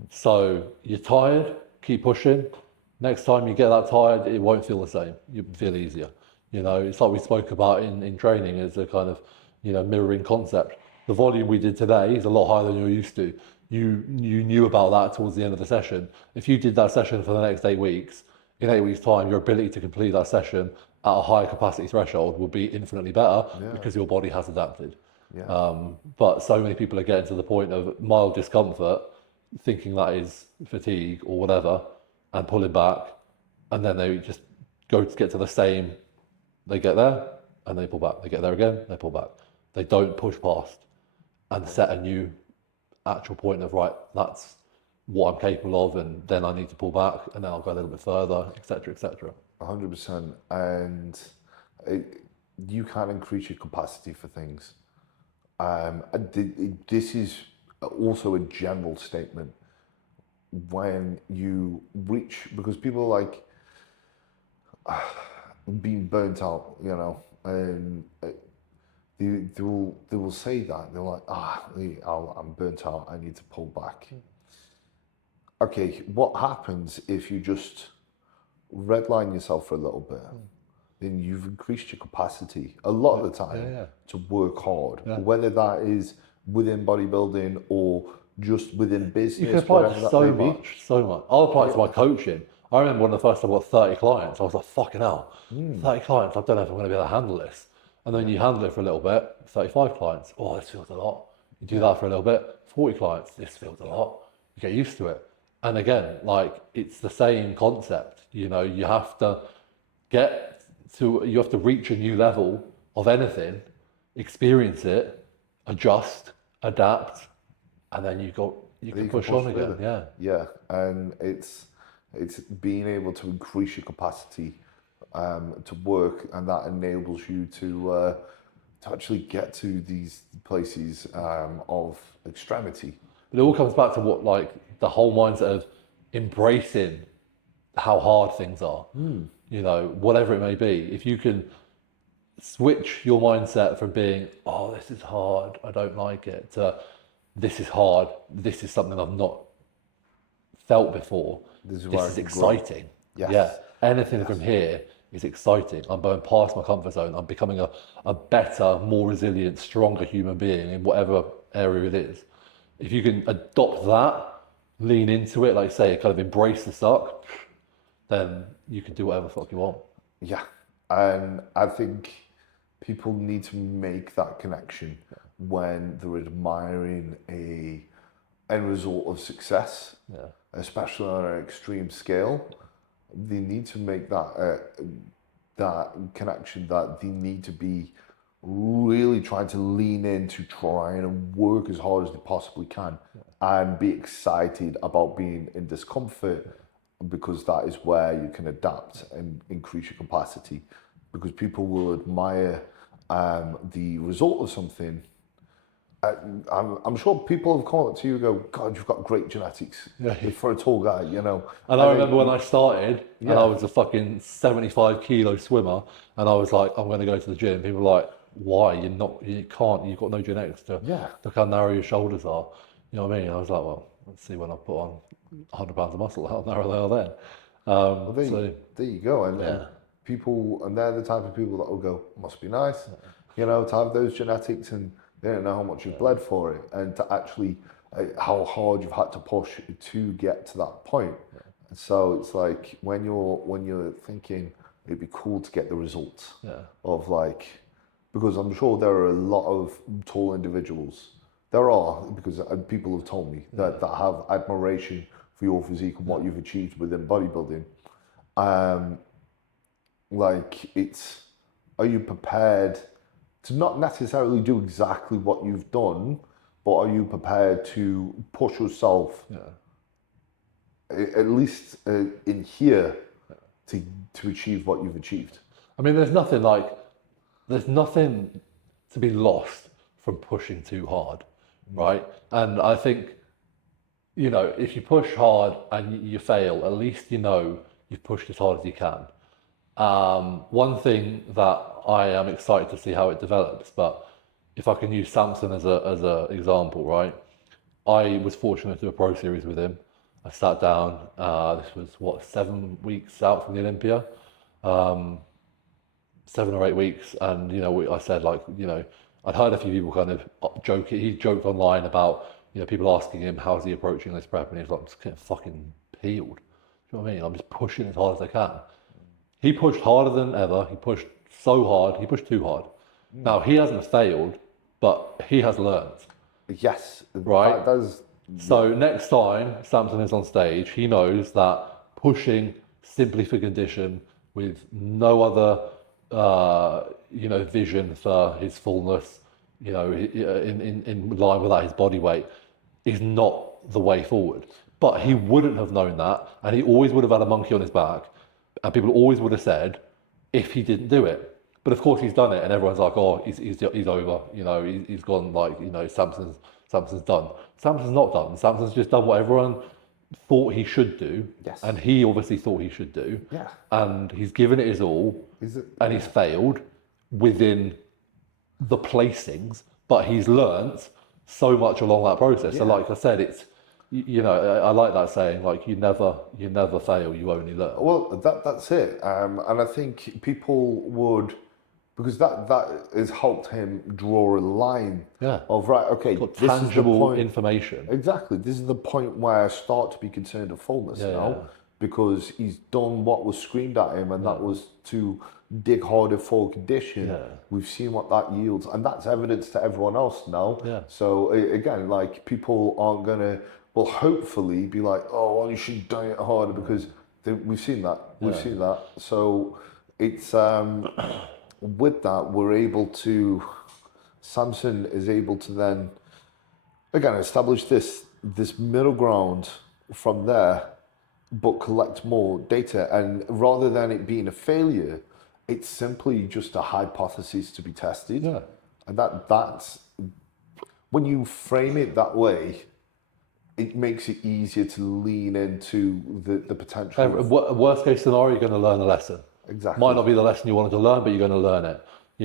So you're tired, keep pushing. Next time you get that tired, it won't feel the same. You feel easier. You know, it's like we spoke about in training as a kind of, you know, mirroring concept. The volume we did today is a lot higher than you're used to. You knew about that towards the end of the session. If you did that session for the next 8 weeks, in 8 weeks' time, your ability to complete that session at a higher capacity threshold will be infinitely better because your body has adapted. But so many people are getting to the point of mild discomfort, thinking that is fatigue or whatever, and pulling back, and then they just go to get to the same. They get there and they pull back. They get there again, they pull back. They don't push past and set a new actual point of, right, that's what I'm capable of, and then I need to pull back, and then I'll go a little bit further, etc., etc. 100%. And you can increase your capacity for things. This is also a general statement. When you reach, because people are like being burnt out, you know, and they will say that. They're like, I'm burnt out, I need to pull back. Okay, what happens if you just redline yourself for a little bit? Then you've increased your capacity a lot of the time to work hard, whether that is within bodybuilding or just within business. You can apply it so much. I'll apply it to my coaching. I remember when the first time I got 30 clients, I was like, fucking hell, 30 clients, I don't know if I'm going to be able to handle this. And then you handle it for a little bit, 35 clients, oh, this feels a lot. You do that for a little bit, 40 clients, this feels a lot. You get used to it. And again, like, it's the same concept. You know, you have to reach a new level of anything, experience it, adjust, adapt, and then you can push on again. Yeah, and it's being able to increase your capacity to work, and that enables you to actually get to these places of extremity. But it all comes back to what, like, the whole mindset of embracing how hard things are. You know, whatever it may be. If you can switch your mindset from being, oh, this is hard, I don't like it, to this is hard, this is something I've not felt before, this is exciting. Yes. Yeah, anything from here is exciting. I'm going past my comfort zone. I'm becoming a better, more resilient, stronger human being in whatever area it is. If you can adopt that, lean into it, like say, kind of embrace the suck, then you can do whatever the fuck you want. Yeah, and I think people need to make that connection when they're admiring a end result of success, especially on an extreme scale. They need to make that connection, that they need to be really trying to lean into trying and work as hard as they possibly can and be excited about being in discomfort, because that is where you can adapt and increase your capacity, because people will admire the result of something. I'm sure people have come up to you and go, God, you've got great genetics for a tall guy, you know. And I remember when I started, and I was a fucking 75 kilo swimmer, and I was like, I'm going to go to the gym. People were like, why? You can't, you've got no genetics to look how narrow your shoulders are. You know what I mean? I was like, well, let's see when I put on 100 pounds of muscle, how narrow they are then. Well, there you go. And people, and they're the type of people that will go, must be nice, you know, to have those genetics, and they don't know how much you've bled for it, and to actually how hard you've had to push to get to that point. And so it's like when you're thinking it'd be cool to get the results of, like, because I'm sure there are a lot of tall individuals. There are, because people have told me that have admiration for your physique and what you've achieved within bodybuilding. Like, are you prepared to not necessarily do exactly what you've done, but are you prepared to push yourself at least in here to achieve what you've achieved? I mean, there's nothing to be lost from pushing too hard, right? And I think, you know, if you push hard and you fail, at least you know you've pushed as hard as you can. One thing that I am excited to see how it develops, but if I can use Samson as a example, right? I was fortunate to do a pro series with him. I sat down. This was what 7 weeks out from the Olympia, 7 or 8 weeks, and I said like I'd heard a few people kind of joke. He joked online about people asking him how's he approaching this prep, and he was like, I'm just getting fucking peeled. Do you know what I mean? I'm just pushing as hard as I can. He pushed harder than ever. He pushed so hard. He pushed too hard. Now he hasn't failed, but he has learned. Yes, right. That does. So next time Samson is on stage, he knows that pushing simply for condition with no other vision for his fullness, in line with that, his body weight, is not the way forward. But he wouldn't have known that, and he always would have had a monkey on his back, and people always would have said if he didn't do it. But of course he's done it, and everyone's like, oh, he's over, he's gone, like, Samson's done. Samson's not done. Samson's just done what everyone thought he should do, yes, and he obviously thought he should do, yeah, and he's given it his all, and he's failed within the placings, but he's learnt so much along that process. Yeah. So like I said, it's, I like that saying, like, you never fail, you only learn. Well, that's it. And I think people would, because that has helped him draw a line of, right, okay, got this tangible is the point, information. Exactly. This is the point where I start to be concerned of fullness now, because he's done what was screamed at him, and that was to dig harder for condition. Yeah. We've seen what that yields, and that's evidence to everyone else now. Yeah. So again, like, people aren't gonna, well, hopefully be like, oh, well, you should diet harder, because we've seen that. We've seen that. So it's with that, we're able to, Samson is able to then, again, establish this middle ground from there, but collect more data. And rather than it being a failure, it's simply just a hypothesis to be tested. Yeah. And that's, when you frame it that way, it makes it easier to lean into the potential. Worst case scenario, you're going to learn a lesson. Exactly. Might not be the lesson you wanted to learn, but you're going to learn it.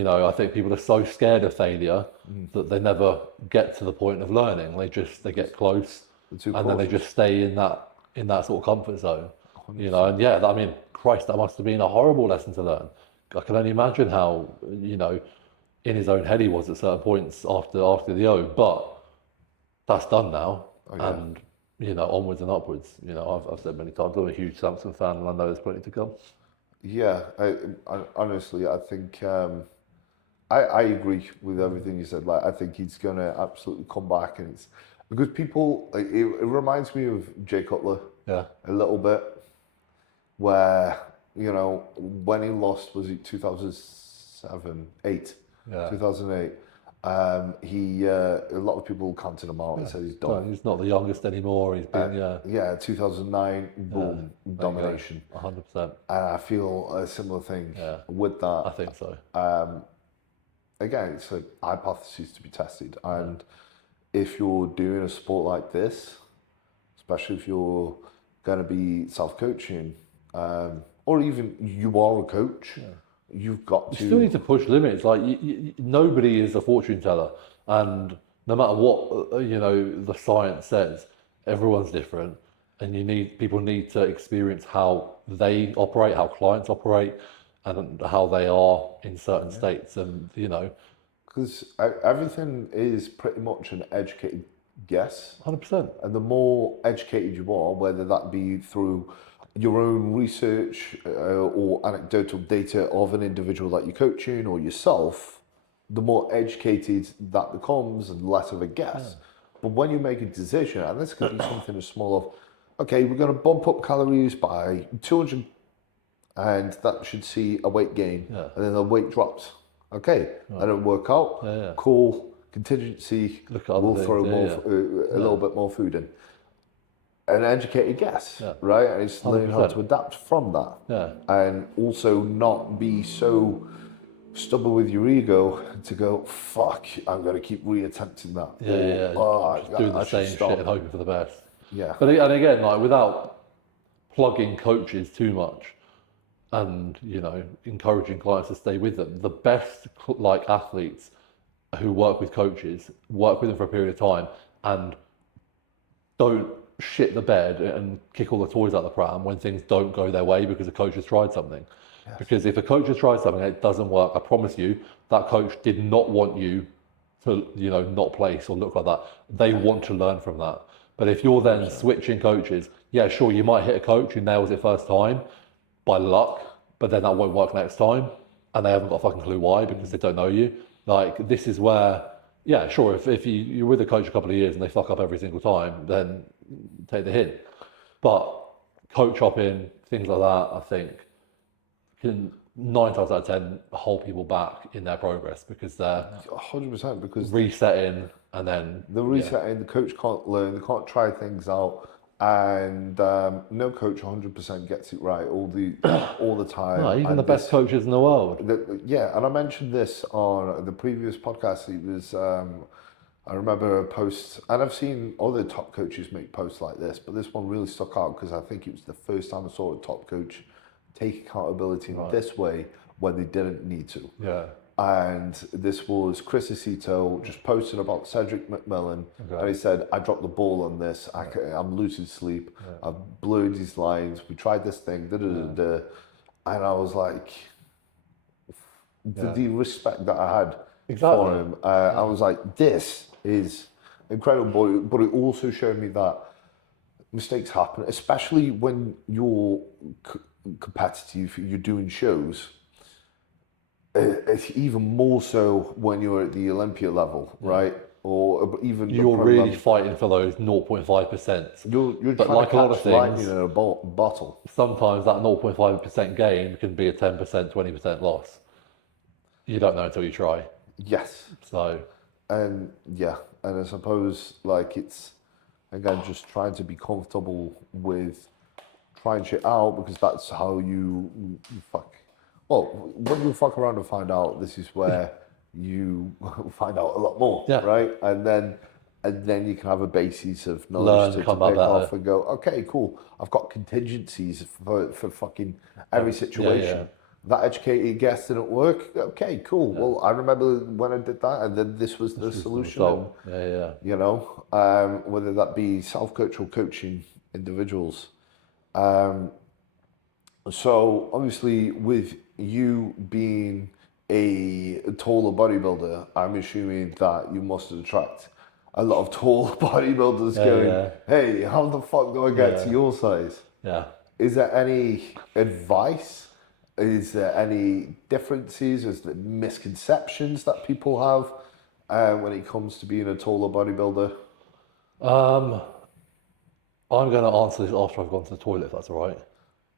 I think people are so scared of failure that they never get to the point of learning. They get close, and then they just stay in that sort of comfort zone. 100%. And I mean, Christ, that must have been a horrible lesson to learn. I can only imagine how, in his own head he was at certain points after the O, but that's done now. Oh, yeah. And onwards and upwards. I've said many times, I'm a huge Samson fan, and I know there's plenty to come. Yeah, I honestly, I think I agree with everything you said. Like, I think he's gonna absolutely come back, and it's because people. It reminds me of Jay Cutler. Yeah. A little bit, where when he lost, was it 2007, 8, 2008. He a lot of people counted him out and said he's done. No, he's not the youngest anymore. He's been 2009, boom, domination, 100%. And I feel a similar thing with that. I think so. Again, it's a hypothesis to be tested, and if you're doing a sport like this, especially if you're going to be self-coaching, or even you are a coach. Yeah. You've got to. You still need to push limits. Like, nobody is a fortune teller, and no matter what the science says, everyone's different, and people need to experience how they operate, how clients operate, and how they are in certain states, and because everything is pretty much an educated guess. 100%. And the more educated you are, whether that be through your own research or anecdotal data of an individual that you're coaching or yourself, the more educated that becomes and less of a guess. Yeah. But when you make a decision, and this could be something as small of, okay, we're going to bump up calories by 200, and that should see a weight gain, and then the weight drops. Okay, that didn't work out. Cool, contingency, we'll throw a little bit more food in. An educated guess, right? And it's learning how to adapt from that. Yeah. And also not be so stubborn with your ego to go, fuck, I'm going to keep reattempting that. Just doing the same shit and hoping for the best. Yeah. But and again, like, without plugging coaches too much, and, you know, encouraging clients to stay with them. The best like athletes who work with coaches work with them for a period of time and don't shit the bed and kick all the toys out the pram when things don't go their way because a coach has tried something. Yes. Because if a coach has tried something and it doesn't work, I promise you, that coach did not want you to, you know, not place or look like that. They want to learn from that. But if you're then switching coaches, yeah, sure, you might hit a coach who nails it first time by luck, but then that won't work next time. And they haven't got a fucking clue why, because they don't know you. Like, this is where, yeah, sure, if you're with a coach a couple of years and they fuck up every single time, then take the hint. But coach hopping, things like that, I think, can 9 times out of 10 hold people back in their progress because they're 100%, because resetting and then the resetting, the coach can't learn, they can't try things out, and no coach 100% gets it right all the time. No, even the best coaches in the world. Yeah, and I mentioned this on the previous podcast. It was I remember a post, and I've seen other top coaches make posts like this, but this one really stuck out because I think it was the first time I saw a top coach take accountability in this way when they didn't need to. Yeah. And this was Chris Aceto just posted about Cedric McMillan, and he said, I dropped the ball on this, I'm losing sleep, I've blurred these lines, we tried this thing, and I was like, the respect that I had for him, I was like, this is incredible, but it also showed me that mistakes happen, especially when you're competitive, you're doing shows. It's even more so when you're at the Olympia level, right? Or even you're really fighting for those 0.5%. You're but trying like to a lot of catch things, lightning in a bottle. Sometimes that 0.5% gain can be a 10%, 20% loss. You don't know until you try. Yes. So. And I suppose like it's again just trying to be comfortable with trying shit out, because that's how you fuck. Well, when you fuck around and find out, this is where you find out a lot more, right? And then you can have a basis of knowledge to pick off and go, okay, cool. I've got contingencies for fucking every situation. That educated guess didn't work. Okay, cool. Yeah. Well, I remember when I did that, and then this was the solution. You know, whether that be self-coach or coaching individuals. So obviously, with you being a taller bodybuilder, I'm assuming that you must attract a lot of tall bodybuilders going, hey, how the fuck do I get to your size? Yeah. Is there any advice? Is there any differences? Is there misconceptions that people have when it comes to being a taller bodybuilder? I'm going to answer this after I've gone to the toilet, if that's all right.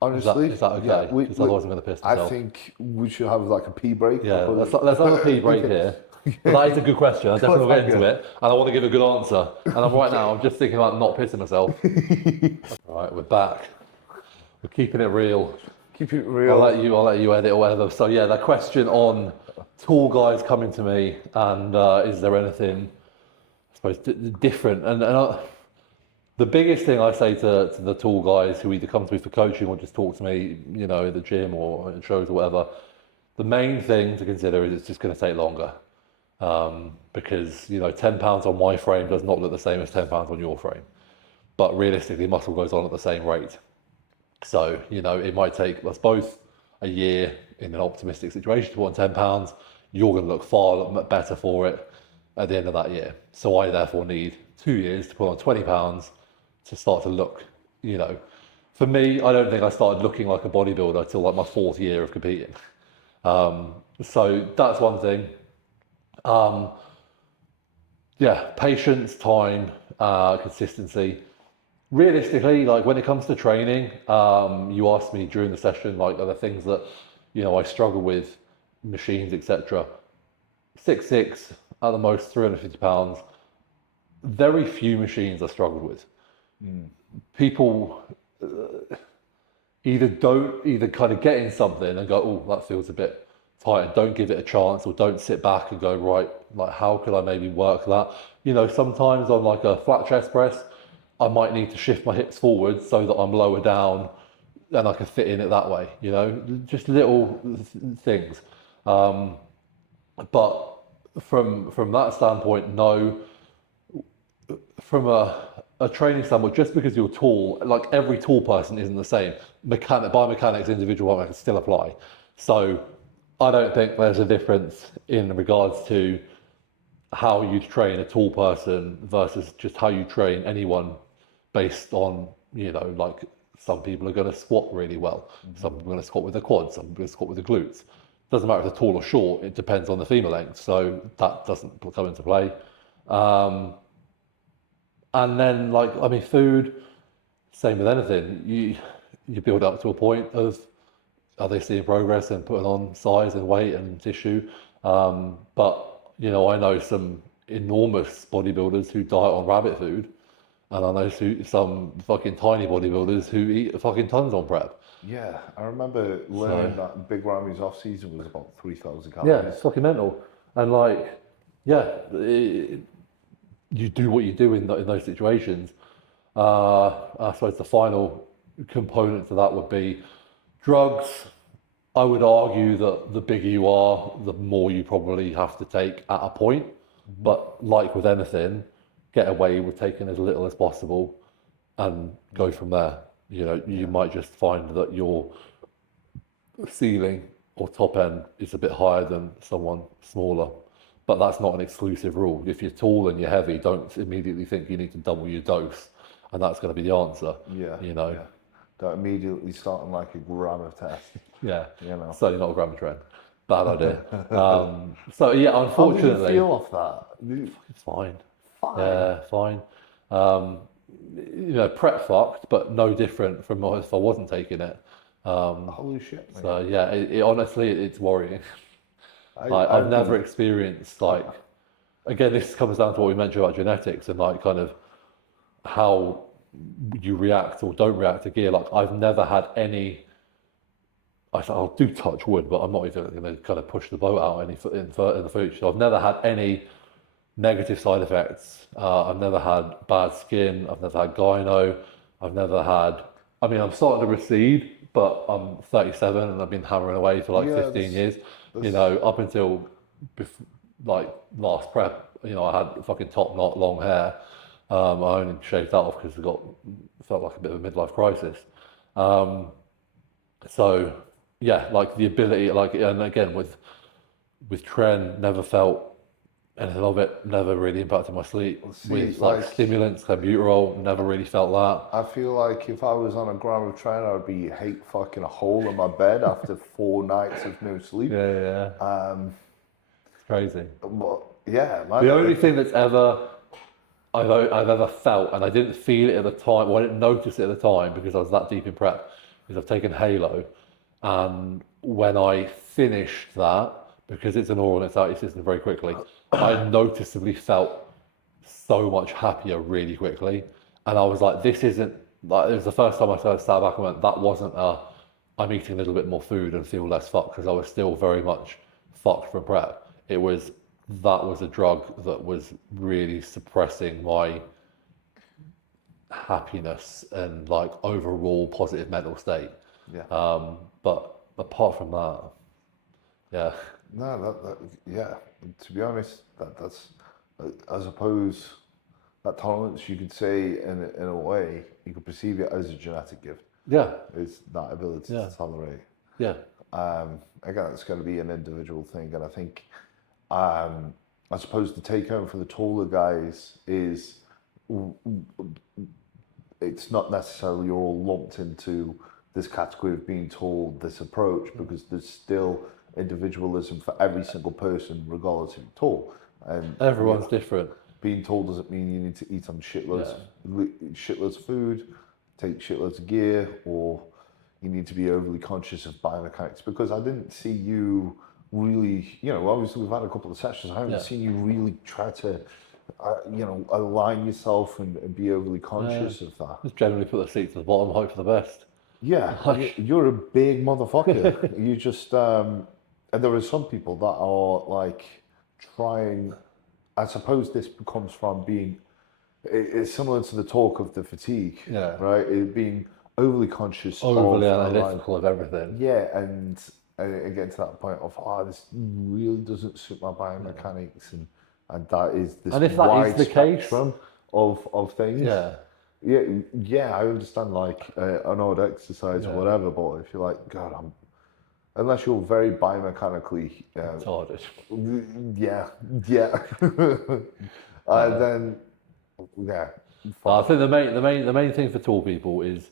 Honestly, is that okay? Because otherwise I'm going to piss myself. I think we should have like a pee break. Yeah, let's have a pee break here. But that is a good question. I definitely will get into it, and I want to give a good answer. And I'm just thinking about not pissing myself. All right, we're back. We're keeping it real. Keep it real. I'll let you edit or whatever. So yeah, the question on tall guys coming to me, and is there anything, I suppose, different? And the biggest thing I say to the tall guys who either come to me for coaching or just talk to me, you know, at the gym or at shows or whatever, the main thing to consider is it's just going to take longer. Because, you know, 10 pounds on my frame does not look the same as 10 pounds on your frame. But realistically, muscle goes on at the same rate. So, you know, it might take us both a year in an optimistic situation to put on 10 pounds. You're going to look far better for it at the end of that year. So I therefore need 2 years to put on 20 pounds to start to look, you know. For me, I don't think I started looking like a bodybuilder until like my 4th year of competing. So that's one thing. Patience, time, consistency. Realistically, like when it comes to training, you asked me during the session, like, are there things that, you know, I struggle with, machines, etc. 6'6", at the most 350 pounds. Very few machines I struggled with. People either kind of get in something and go, oh, that feels a bit tight, and don't give it a chance, or don't sit back and go, right, like how could I maybe work that? You know, sometimes on like a flat chest press, I might need to shift my hips forward so that I'm lower down and I can fit in it that way, you know, just little things. But from that standpoint, no. From a training standpoint, just because you're tall, like every tall person isn't the same. Biomechanics, individual biomechanics still apply. So I don't think there's a difference in regards to how you train a tall person versus just how you train anyone based on, you know, like some people are going to squat really well. Some people are going to squat with the quads, some people are going to squat with the glutes. Doesn't matter if they're tall or short, it depends on the femur length. So that doesn't come into play. And then, like, I mean, food, same with anything. You build up to a point of, are they seeing progress and putting on size and weight and tissue? But, you know, I know some enormous bodybuilders who diet on rabbit food, and I know some fucking tiny bodybuilders who eat fucking tons on prep. Yeah, I remember learning that Big Ramy's off season was about 3,000 calories. Yeah, it's fucking mental. And like, yeah, you do what you do in those situations. I suppose the final component to that would be drugs. I would argue that the bigger you are, the more you probably have to take at a point. But like with anything, get away with taking as little as possible and go from there. You know, you might just find that your ceiling or top end is a bit higher than someone smaller. But that's not an exclusive rule. If you're tall and you're heavy, don't immediately think you need to double your dose, and that's going to be the answer. Yeah, you know. Yeah. Don't immediately start on like a gram of test. Yeah, you know. Certainly not a gram of trend. Bad idea. So yeah, unfortunately. How do you feel off that? It's fine. Fine. Yeah, fine. You know, prep fucked, but no different from if I wasn't taking it. Holy shit, mate. So yeah, honestly, it's worrying. I've never experienced, like, again, this comes down to what we mentioned about genetics and like kind of how you react or don't react to gear. Like, I've never had any, I'll do touch wood, but I'm not even going to kind of push the boat out any in the future. I've never had any negative side effects. I've never had bad skin. I've never had gyno. I've never had, I mean, I'm starting to recede, but I'm 37 and I've been hammering away for like 15 years. You know, up until like last prep, you know, I had fucking top knot long hair. I only shaved that off because felt like a bit of a midlife crisis. So yeah, like the ability, like, and again with Tren, never felt anything of it. Never really impacted my sleep. With like stimulants, clenbuterol, never really felt that. I feel like if I was on a gram of Tren, I'd be hate fucking a hole in my bed after 4 nights of no sleep. Yeah. It's crazy. But yeah, man. The only thing that's I've ever felt, and I didn't feel it at the time, or I didn't notice it at the time because I was that deep in prep, is I've taken Halo, and when I finished that, because it's an oral and it's out your system very quickly, I noticeably felt so much happier really quickly. And I was like, this isn't, like, it was the first time I sat back and went, that wasn't I'm eating a little bit more food and feel less fucked, because I was still very much fucked from prep. That was a drug that was really suppressing my happiness and like overall positive mental state. Yeah. But apart from that, yeah. No, yeah. To be honest, that's I suppose that tolerance, you could say in a way, you could perceive it as a genetic gift. Yeah. It's that ability to tolerate. Yeah. Again, it's going to be an individual thing, and I think, I suppose the take home for the taller guys is it's not necessarily all lumped into this category of being told this approach, because there's still individualism for every single person, regardless of tall. And everyone's different. Being told doesn't mean you need to eat on shitloads of food, take shitloads of gear, or you need to be overly conscious of biomechanics. Because I didn't see you really, you know, obviously we've had a couple of sessions, I haven't seen you really try to, you know, align yourself and be overly conscious of that. Just generally put the seat to the bottom, hope for the best. Yeah, you're a big motherfucker. You just, and there are some people that are like trying, I suppose this comes from being, it's similar to the talk of the fatigue, right? It being overly conscious, overly of analytical of everything. Yeah, and again to that point of this really doesn't suit my biomechanics, and that is this And if that wide is the case, spectrum of things. Yeah, I understand like an odd exercise or whatever, but if you're like, God, unless you're very biomechanically retarded. Yeah. Then I think the main thing for tall people is,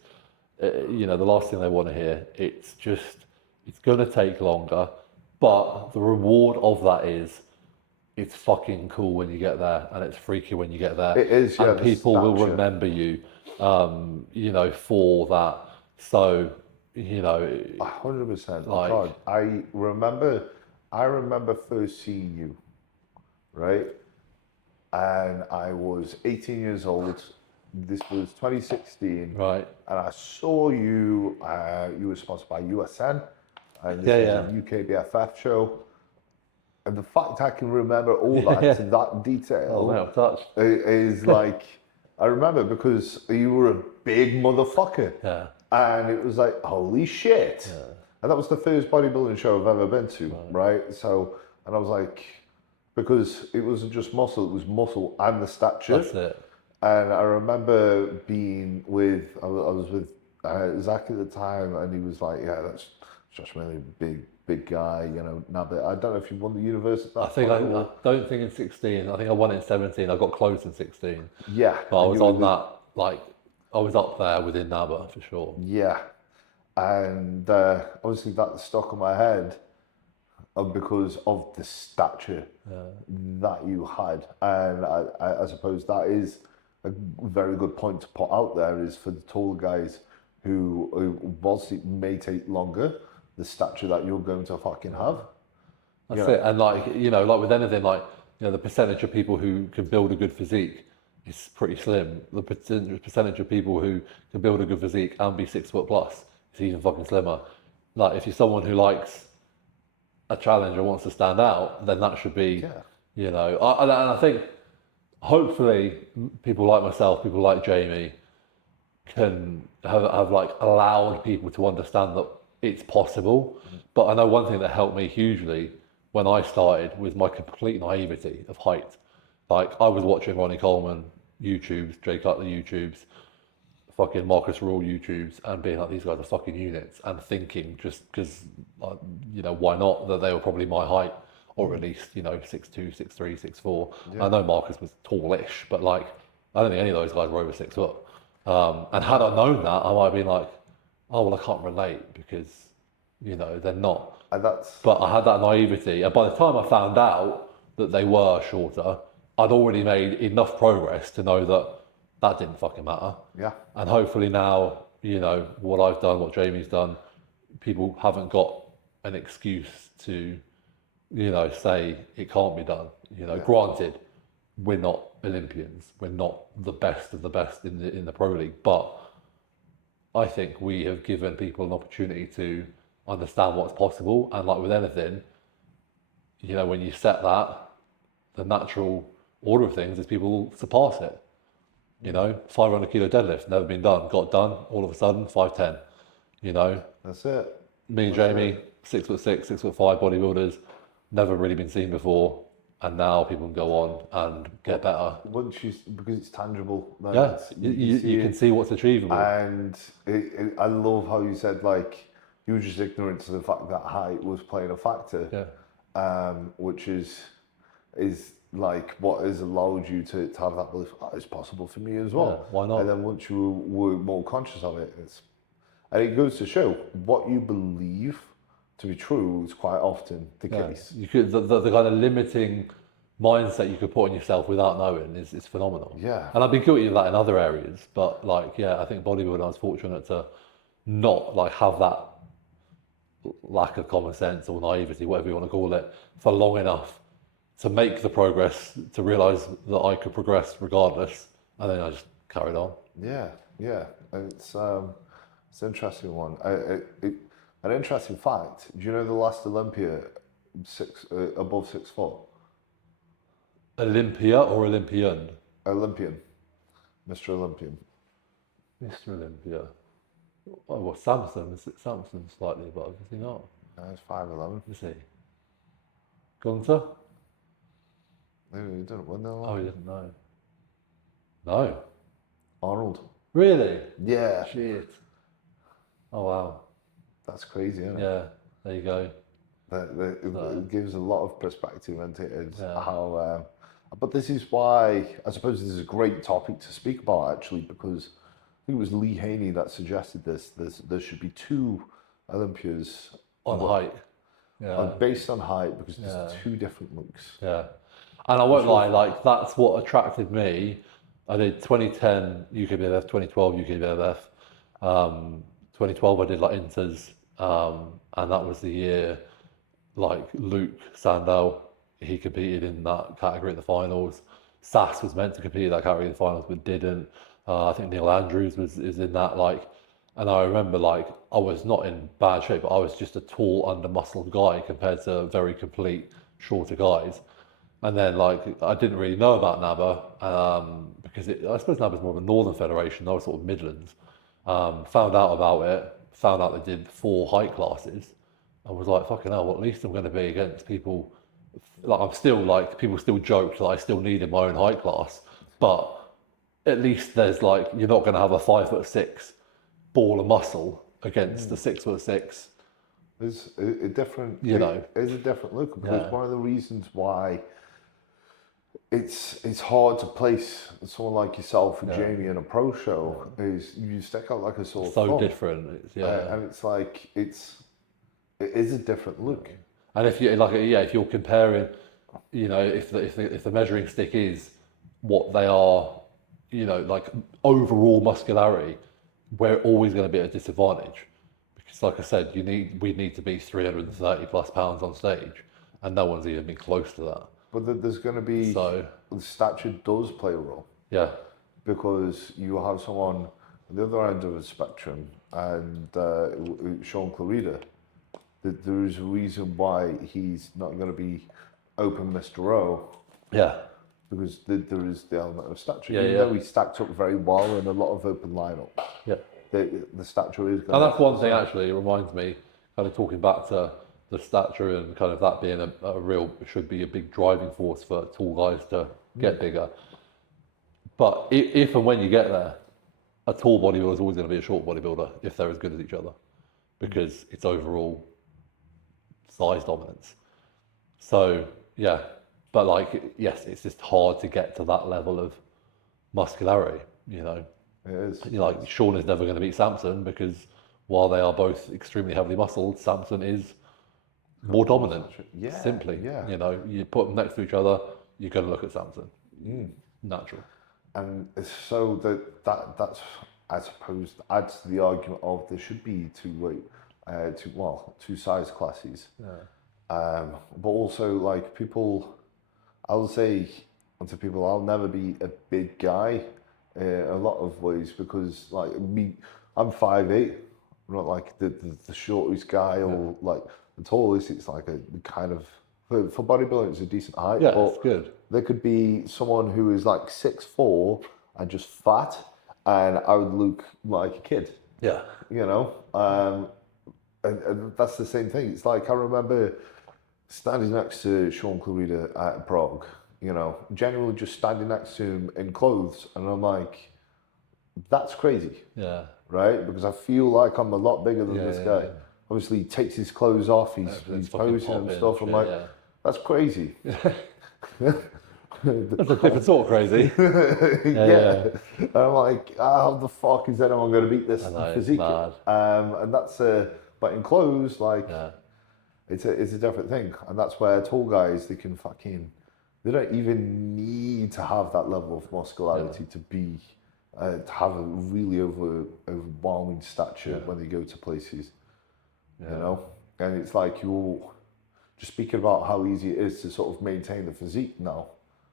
the last thing they want to hear. It's going to take longer, but the reward of that is it's fucking cool when you get there, and it's freaky when you get there. It is, yeah. And people will remember you, for that. So, 100%. Like, God, I remember first seeing you, right? And I was 18 years old. This was 2016. right. And I saw you. You were sponsored by USN, and this was a UK BFF show. And the fact I can remember all that to that detail is like, I remember because you were a big motherfucker. Yeah. And it was like, holy shit. Yeah. And that was the first bodybuilding show I've ever been to, right? So, and I was like, because it wasn't just muscle, it was muscle and the stature. That's it. And I remember being with, I was with Zach at the time, and he was like, yeah, that's Josh Maley, big guy, Nabbit. I don't know if you won the universe at that point. I don't think in 16. I think I won it in 17. I got close in 16. Yeah. But I was on that, like, I was up there within NABA for sure. Yeah. And obviously that stuck in my head because of the stature that you had. And I suppose that is a very good point to put out there, is for the taller guys who whilst it may take longer, the stature that you're going to fucking have. That's it. And like with anything, like, the percentage of people who can build a good physique is pretty slim. The percentage of people who can build a good physique and be 6 foot plus is even fucking slimmer. Like, if you're someone who likes a challenge and wants to stand out, then that should be, and I think hopefully people like myself, people like Jamie, can have like allowed people to understand that it's possible. But I know one thing that helped me hugely when I started was my complete naivety of height. Like, I was watching Ronnie Coleman YouTubes, Jay Cutler YouTubes, fucking Marcus Rule YouTubes, and being like, these guys are fucking units, and thinking just because, why not, that they were probably my height, or at least, 6'2", 6'3", 6'4". Yeah. I know Marcus was tallish, but like, I don't think any of those guys were over 6 foot. And had I known that, I might have been like, oh, well, I can't relate because, they're not. But I had that naivety. And by the time I found out that they were shorter, I'd already made enough progress to know that didn't fucking matter. Yeah. And hopefully now, what I've done, what Jamie's done, people haven't got an excuse to, say it can't be done. Granted, we're not Olympians. We're not the best of the best in the pro league, but I think we have given people an opportunity to understand what's possible. And like with anything, when you set that, the natural order of things is people surpass it. 500 kilo deadlift, never been done, got done, all of a sudden, 510. That's it. Me and Jamie, 6'6", 6'5" bodybuilders, never really been seen before. And now people can go on and get better. Because it's tangible. Yeah, you can see what's achievable. And I love how you said, like, you were just ignorant to the fact that height was playing a factor. Yeah. Which is like what has allowed you to have that belief, it's possible for me as well. Yeah, why not? And then once you were more conscious of it, and it goes to show what you believe to be true is quite often the case. You could the kind of limiting mindset you could put on yourself without knowing is phenomenal. Yeah. And I've been guilty of that in other areas, but like, I think bodybuilding, I was fortunate to not like have that lack of common sense or naivety, whatever you want to call it, for long enough to make the progress, to realise that I could progress regardless, and then I just carried on. Yeah. And it's an interesting one. An interesting fact, do you know the last Olympia above 6 foot? Olympia or Olympian? Olympian. Mr. Olympian. Mr. Olympia. Oh, well, Samson, is it Samson slightly above? Is he not? No, it's 5'11". Is he? Gunter? Maybe he didn't win that Oh, long. he didn't know. No. Arnold. Really? Yeah. Shit. Oh, wow. That's crazy, isn't it? Yeah, there you go. It gives a lot of perspective into it. It's Yeah. how, but this is why I suppose this is a great topic to speak about actually, because I think it was Lee Haney that suggested this. There should be two Olympias On height. Yeah. based on height, because there's two different looks. Yeah. And I won't lie, like that's what attracted me. I did 2010 UKBFF, 2012 UKBFF. 2012 I did like Inters, and that was the year like Luke Sandow, he competed in that category at the finals. Sass was meant to compete in that category at the finals but didn't. I think Neil Andrews is in that, like, and I remember like I was not in bad shape, but I was just a tall, under-muscled guy compared to very complete, shorter guys. And then like I didn't really know about NABA because I suppose NABA's more of a northern federation. I was sort of Midlands. Found out about it. Found out they did 4 height classes. I was like, fucking hell, well, at least I'm going to be against people. Like I'm still like people still joke that I still needed my own height class, but at least there's like you're not going to have a 5'6" ball of muscle against a 6'6". There's a different, it's a different look, because one of the reasons why it's hard to place someone like yourself and Jamie in a pro show is you stick out like a sore thumb. Different. It's, and it's like it is a different look. And if you like, if you're comparing, if the measuring stick is what they are, like overall muscularity, we're always going to be at a disadvantage, because, like I said, we need to be 330 plus pounds on stage, and no one's even been close to that. But there's going to be the stature does play a role. Yeah. Because you have someone at the other end of the spectrum, and Sean Clarida. There is a reason why he's not going to be open Mr. O. Yeah. Because there is the element of stature. Even though he stacked up very well in a lot of open lineups. Yeah. The stature is going and that's one thing, actually, it reminds me, kind of talking back to the stature and kind of that being should be a big driving force for tall guys to get bigger. But if and when you get there, a tall bodybuilder is always going to be a short bodybuilder if they're as good as each other, because it's overall size dominance. So but like yes, it's just hard to get to that level of muscularity. It is. Like Sean is never going to beat Samson, because while they are both extremely heavily muscled, Samson is more dominant. Simply. You put them next to each other, you're going to look at Samson. Natural. And so that's I suppose adds to the argument of there should be two size classes. But also like people, I'll say to people, I'll never be a big guy in a lot of ways, because like me, I'm 5'8", not like the shortest guy or like the tallest. It's like a kind of for bodybuilding, it's a decent height. Yeah, it's good. There could be someone who is like 6'4" and just fat, and I would look like a kid. Yeah. And that's the same thing. It's like I remember standing next to Sean Clarida at Prague, generally just standing next to him in clothes, and I'm like, that's crazy. Yeah. Right? Because I feel like I'm a lot bigger than this guy. Yeah. Obviously, he takes his clothes off, he's posing and stuff. I'm like, that's crazy. That's a different sort of crazy. And I'm like, how the fuck is anyone going to beat this physique? And that's but in clothes, like, it's a different thing. And that's where tall guys, they don't even need to have that level of muscularity to be, to have a really overwhelming stature when they go to places, And it's like you're just speaking about how easy it is to sort of maintain the physique now.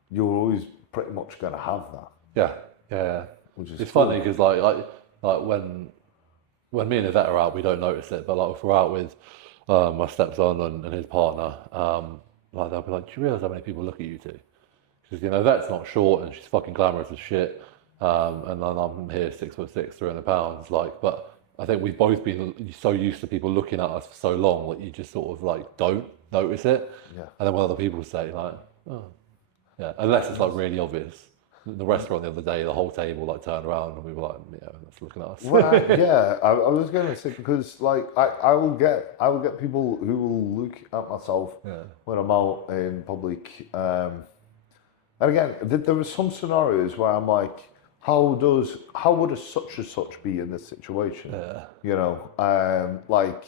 You're always pretty much going to have that. Yeah. Which is funny because like when me and Yvette are out, we don't notice it, but like if we're out with my stepson and his partner, like they'll be like, "Do you realise how many people look at you two?" Because Yvette's not short and she's fucking glamorous as shit, and then I'm here 6'6", 300 pounds, like, but I think we've both been so used to people looking at us for so long that you just sort of like don't notice it. Yeah. And then when other people say like, oh, yeah, unless it's like really obvious. The restaurant the other day, the whole table like turned around and we were like, yeah, that's looking at us. Well, yeah, I was going to say, because like I will get people who will look at myself when I'm out in public. And again, there were some scenarios where I'm like, how would a such and such be in this situation? Yeah. You know, like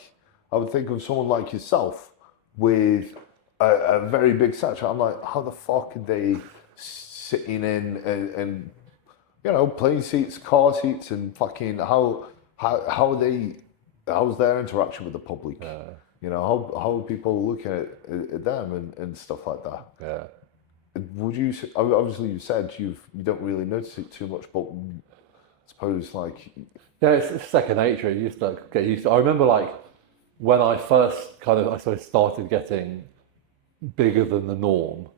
I would think of someone like yourself with a very big stature. I'm like, how the fuck are they sitting in and you know, plane seats, car seats, and fucking how are they? How's their interaction with the public? Yeah. You know, how are people looking at them and stuff like that? Yeah. Would you obviously you said you don't really notice it too much, but I suppose like yeah, it's second nature. You used to get used to. I remember like when I first kind of I suppose started getting bigger than the norm.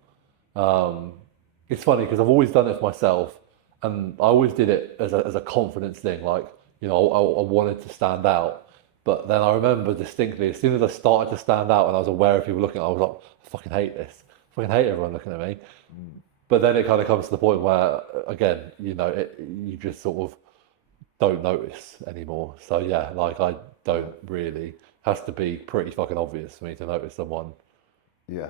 It's funny because I've always done it for myself, and I always did it as a confidence thing. Like, you know, I wanted to stand out. But then I remember distinctly, as soon as I started to stand out and I was aware of people looking, I was like, I fucking hate this. I fucking hate everyone looking at me. But then it kind of comes to the point where, again, you know, you just sort of don't notice anymore. So yeah, like I don't really, has to be pretty fucking obvious for me to notice someone, yeah,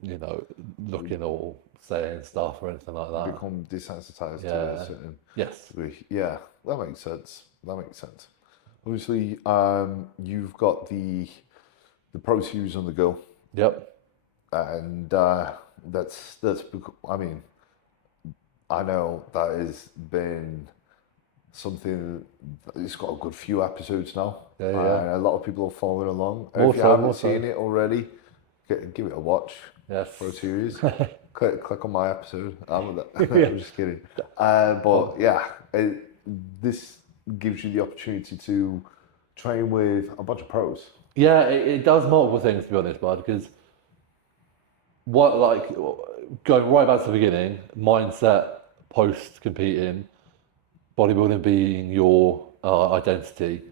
you know, looking or saying stuff or anything like that. become desensitized to a certain Yes. degree. Yeah, that makes sense. Obviously, you've got the Pro Series on the go. Yep. And that's I mean, I know that has been something. It's got a good few episodes now. Yeah. And a lot of people are following along. If you haven't seen it already, give it a watch. Yes. Pro Series. click on my episode. I'm just kidding. But yeah, this gives you the opportunity to train with a bunch of pros. Yeah, it does multiple things, to be honest, bud, because going right back to the beginning, mindset, post competing, bodybuilding being your identity,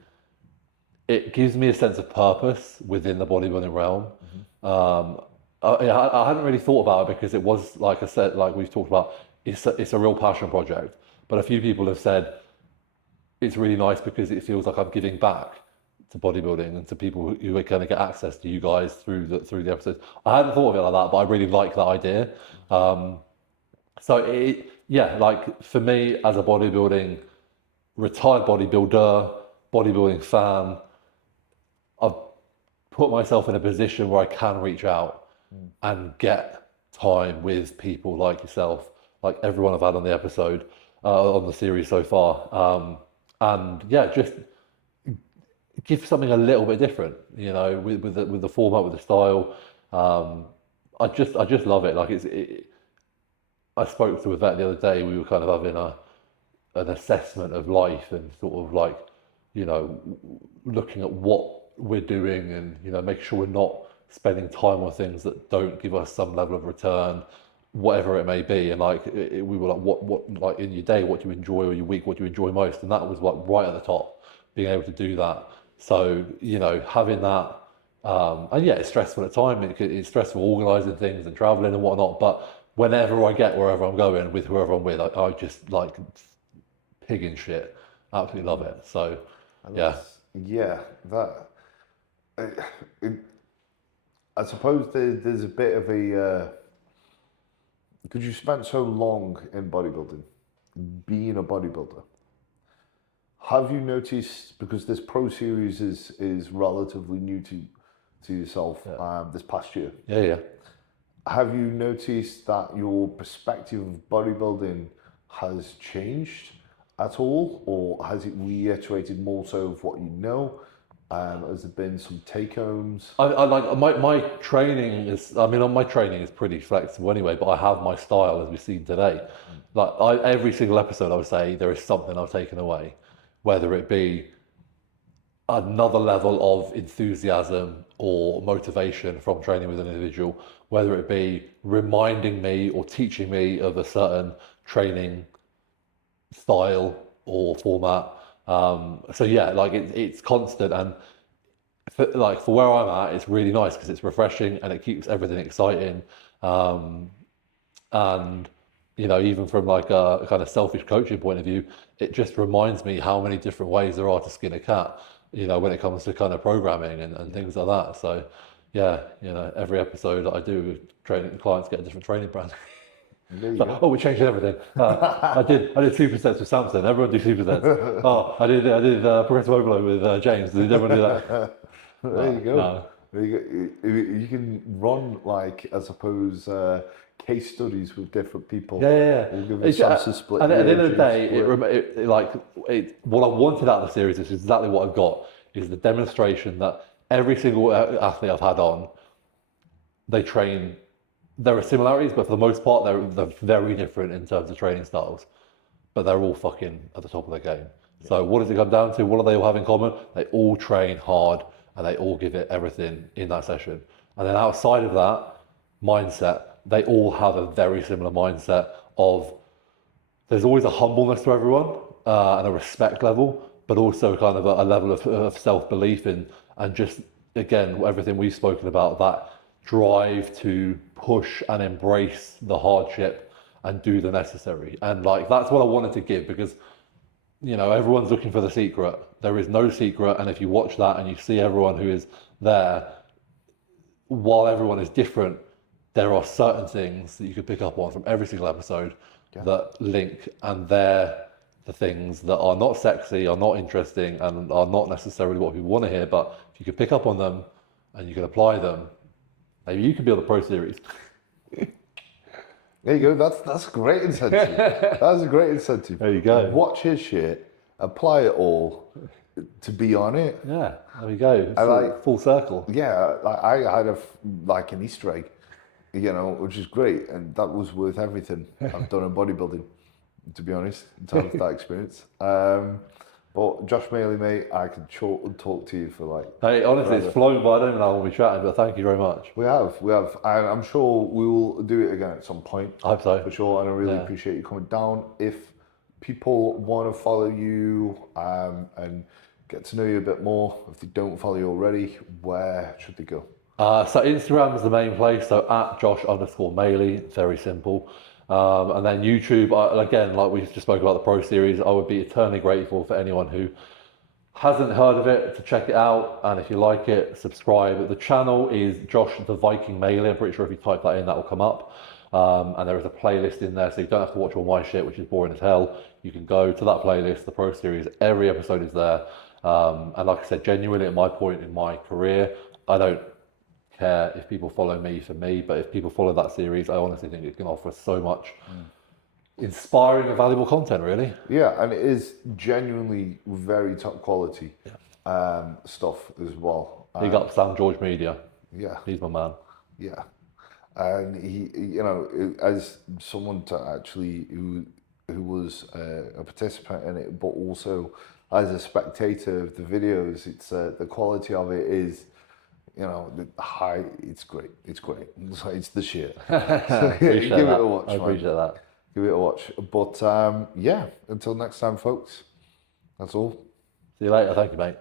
it gives me a sense of purpose within the bodybuilding realm. I hadn't really thought about it because it was, like I said, like we've talked about, it's a real passion project. But a few people have said it's really nice because it feels like I'm giving back to bodybuilding and to people who are going to get access to you guys through the episodes. I hadn't thought of it like that, but I really like that idea. Like for me as a retired bodybuilder, bodybuilding fan, I've put myself in a position where I can reach out and get time with people like yourself, like everyone I've had on the episode, on the series so far. And yeah, just give something a little bit different, you know, with the format, with the style. I just love it. Like I spoke to a vet the other day. We were kind of having an assessment of life and sort of like, you know, looking at what we're doing and, you know, making sure we're not spending time on things that don't give us some level of return, whatever it may be. And like we were like, what like in your day, what do you enjoy, or your week, what do you enjoy most? And that was like right at the top, being able to do that. So, you know, having that, and yeah, it's stressful at times. It's stressful organising things and travelling and whatnot. But whenever I get wherever I'm going with whoever I'm with, I just like pigging shit. Absolutely love it. So, yeah. Yeah, that. I suppose there's a bit of a. Because you spent so long in bodybuilding, being a bodybuilder. Have you noticed, because this Pro Series is relatively new to yourself this past year? Yeah. Have you noticed that your perspective of bodybuilding has changed at all, or has it reiterated more so of what you know? Has there been some take homes? I like my training is. I mean, my training is pretty flexible anyway. But I have my style, as we've seen today. Like every single episode, I would say there is something I've taken away, whether it be another level of enthusiasm or motivation from training with an individual, whether it be reminding me or teaching me of a certain training style or format, So yeah, like it's constant, and for where I'm at, it's really nice because it's refreshing and it keeps everything exciting. And even from like a kind of selfish coaching point of view, it just reminds me how many different ways there are to skin a cat, when it comes to kind of programming and things like that. So yeah, every episode that I do, training clients get a different training brand. So, oh, we're changing everything. I did supersets with Samson. Everyone do supersets. Oh, I did progressive overload with James. Did everyone do that? There you go. No. There you go. You can run like, I suppose, case studies with different people. Yeah. We'll give a chance to split. And at the end of the day, what I wanted out of the series, which is exactly what I've got, is the demonstration that every single athlete I've had on, they train. There are similarities, but for the most part, they're very different in terms of training styles. But they're all fucking at the top of their game. Yeah. So what does it come down to? What do they all have in common? They all train hard and they all give it everything in that session. And then outside of that mindset, they all have a very similar mindset of there's always a humbleness to everyone and a respect level, but also kind of a level of self-belief and just, again, everything we've spoken about, that drive to push and embrace the hardship and do the necessary. And like, that's what I wanted to give, because everyone's looking for the secret. There is no secret. And if you watch that and you see everyone who is there, while everyone is different, there are certain things that you could pick up on from every single episode that link, and they're the things that are not sexy, are not interesting, and are not necessarily what people want to hear. But if you could pick up on them and you can apply them, maybe you could build a pro series. There you go. That's a great incentive. That's a great incentive. There you go. Watch his shit, apply it all to be on it. Yeah, there we go. It's full circle. Yeah, I had an Easter egg, which is great, and that was worth everything I've done in bodybuilding, to be honest, in terms of that experience. But Josh Maley, mate, I could talk to you for like... Hey, honestly, it's flown by. I don't even know how long we're chatting, but thank you very much. We have. And I'm sure we will do it again at some point. I hope so. For sure, and I really appreciate you coming down. If people want to follow you and get to know you a bit more, if they don't follow you already, where should they go? So Instagram is the main place, so at Josh_Maley, very simple. And then YouTube, again, like we just spoke about the Pro Series, I would be eternally grateful for anyone who hasn't heard of it to check it out. And if you like it, subscribe. The channel is Josh the Viking Maley. I'm pretty sure if you type that in, that will come up. And there is a playlist in there, so you don't have to watch all my shit, which is boring as hell. You can go to that playlist, the Pro Series, every episode is there. And like I said, genuinely at my point in my career, I don't care if people follow me for me, but if people follow that series, I honestly think it can offer so much inspiring and valuable content, really. Yeah, and it is genuinely very top quality stuff as well. Big up Sam George Media. Yeah. He's my man. Yeah. And he, as someone who was a participant in it, but also as a spectator of the videos, it's the quality of it is, high. It's great. It's the shit. So, give it a watch. I appreciate that. Give it a watch. But yeah, until next time, folks. That's all. See you later. Thank you, mate.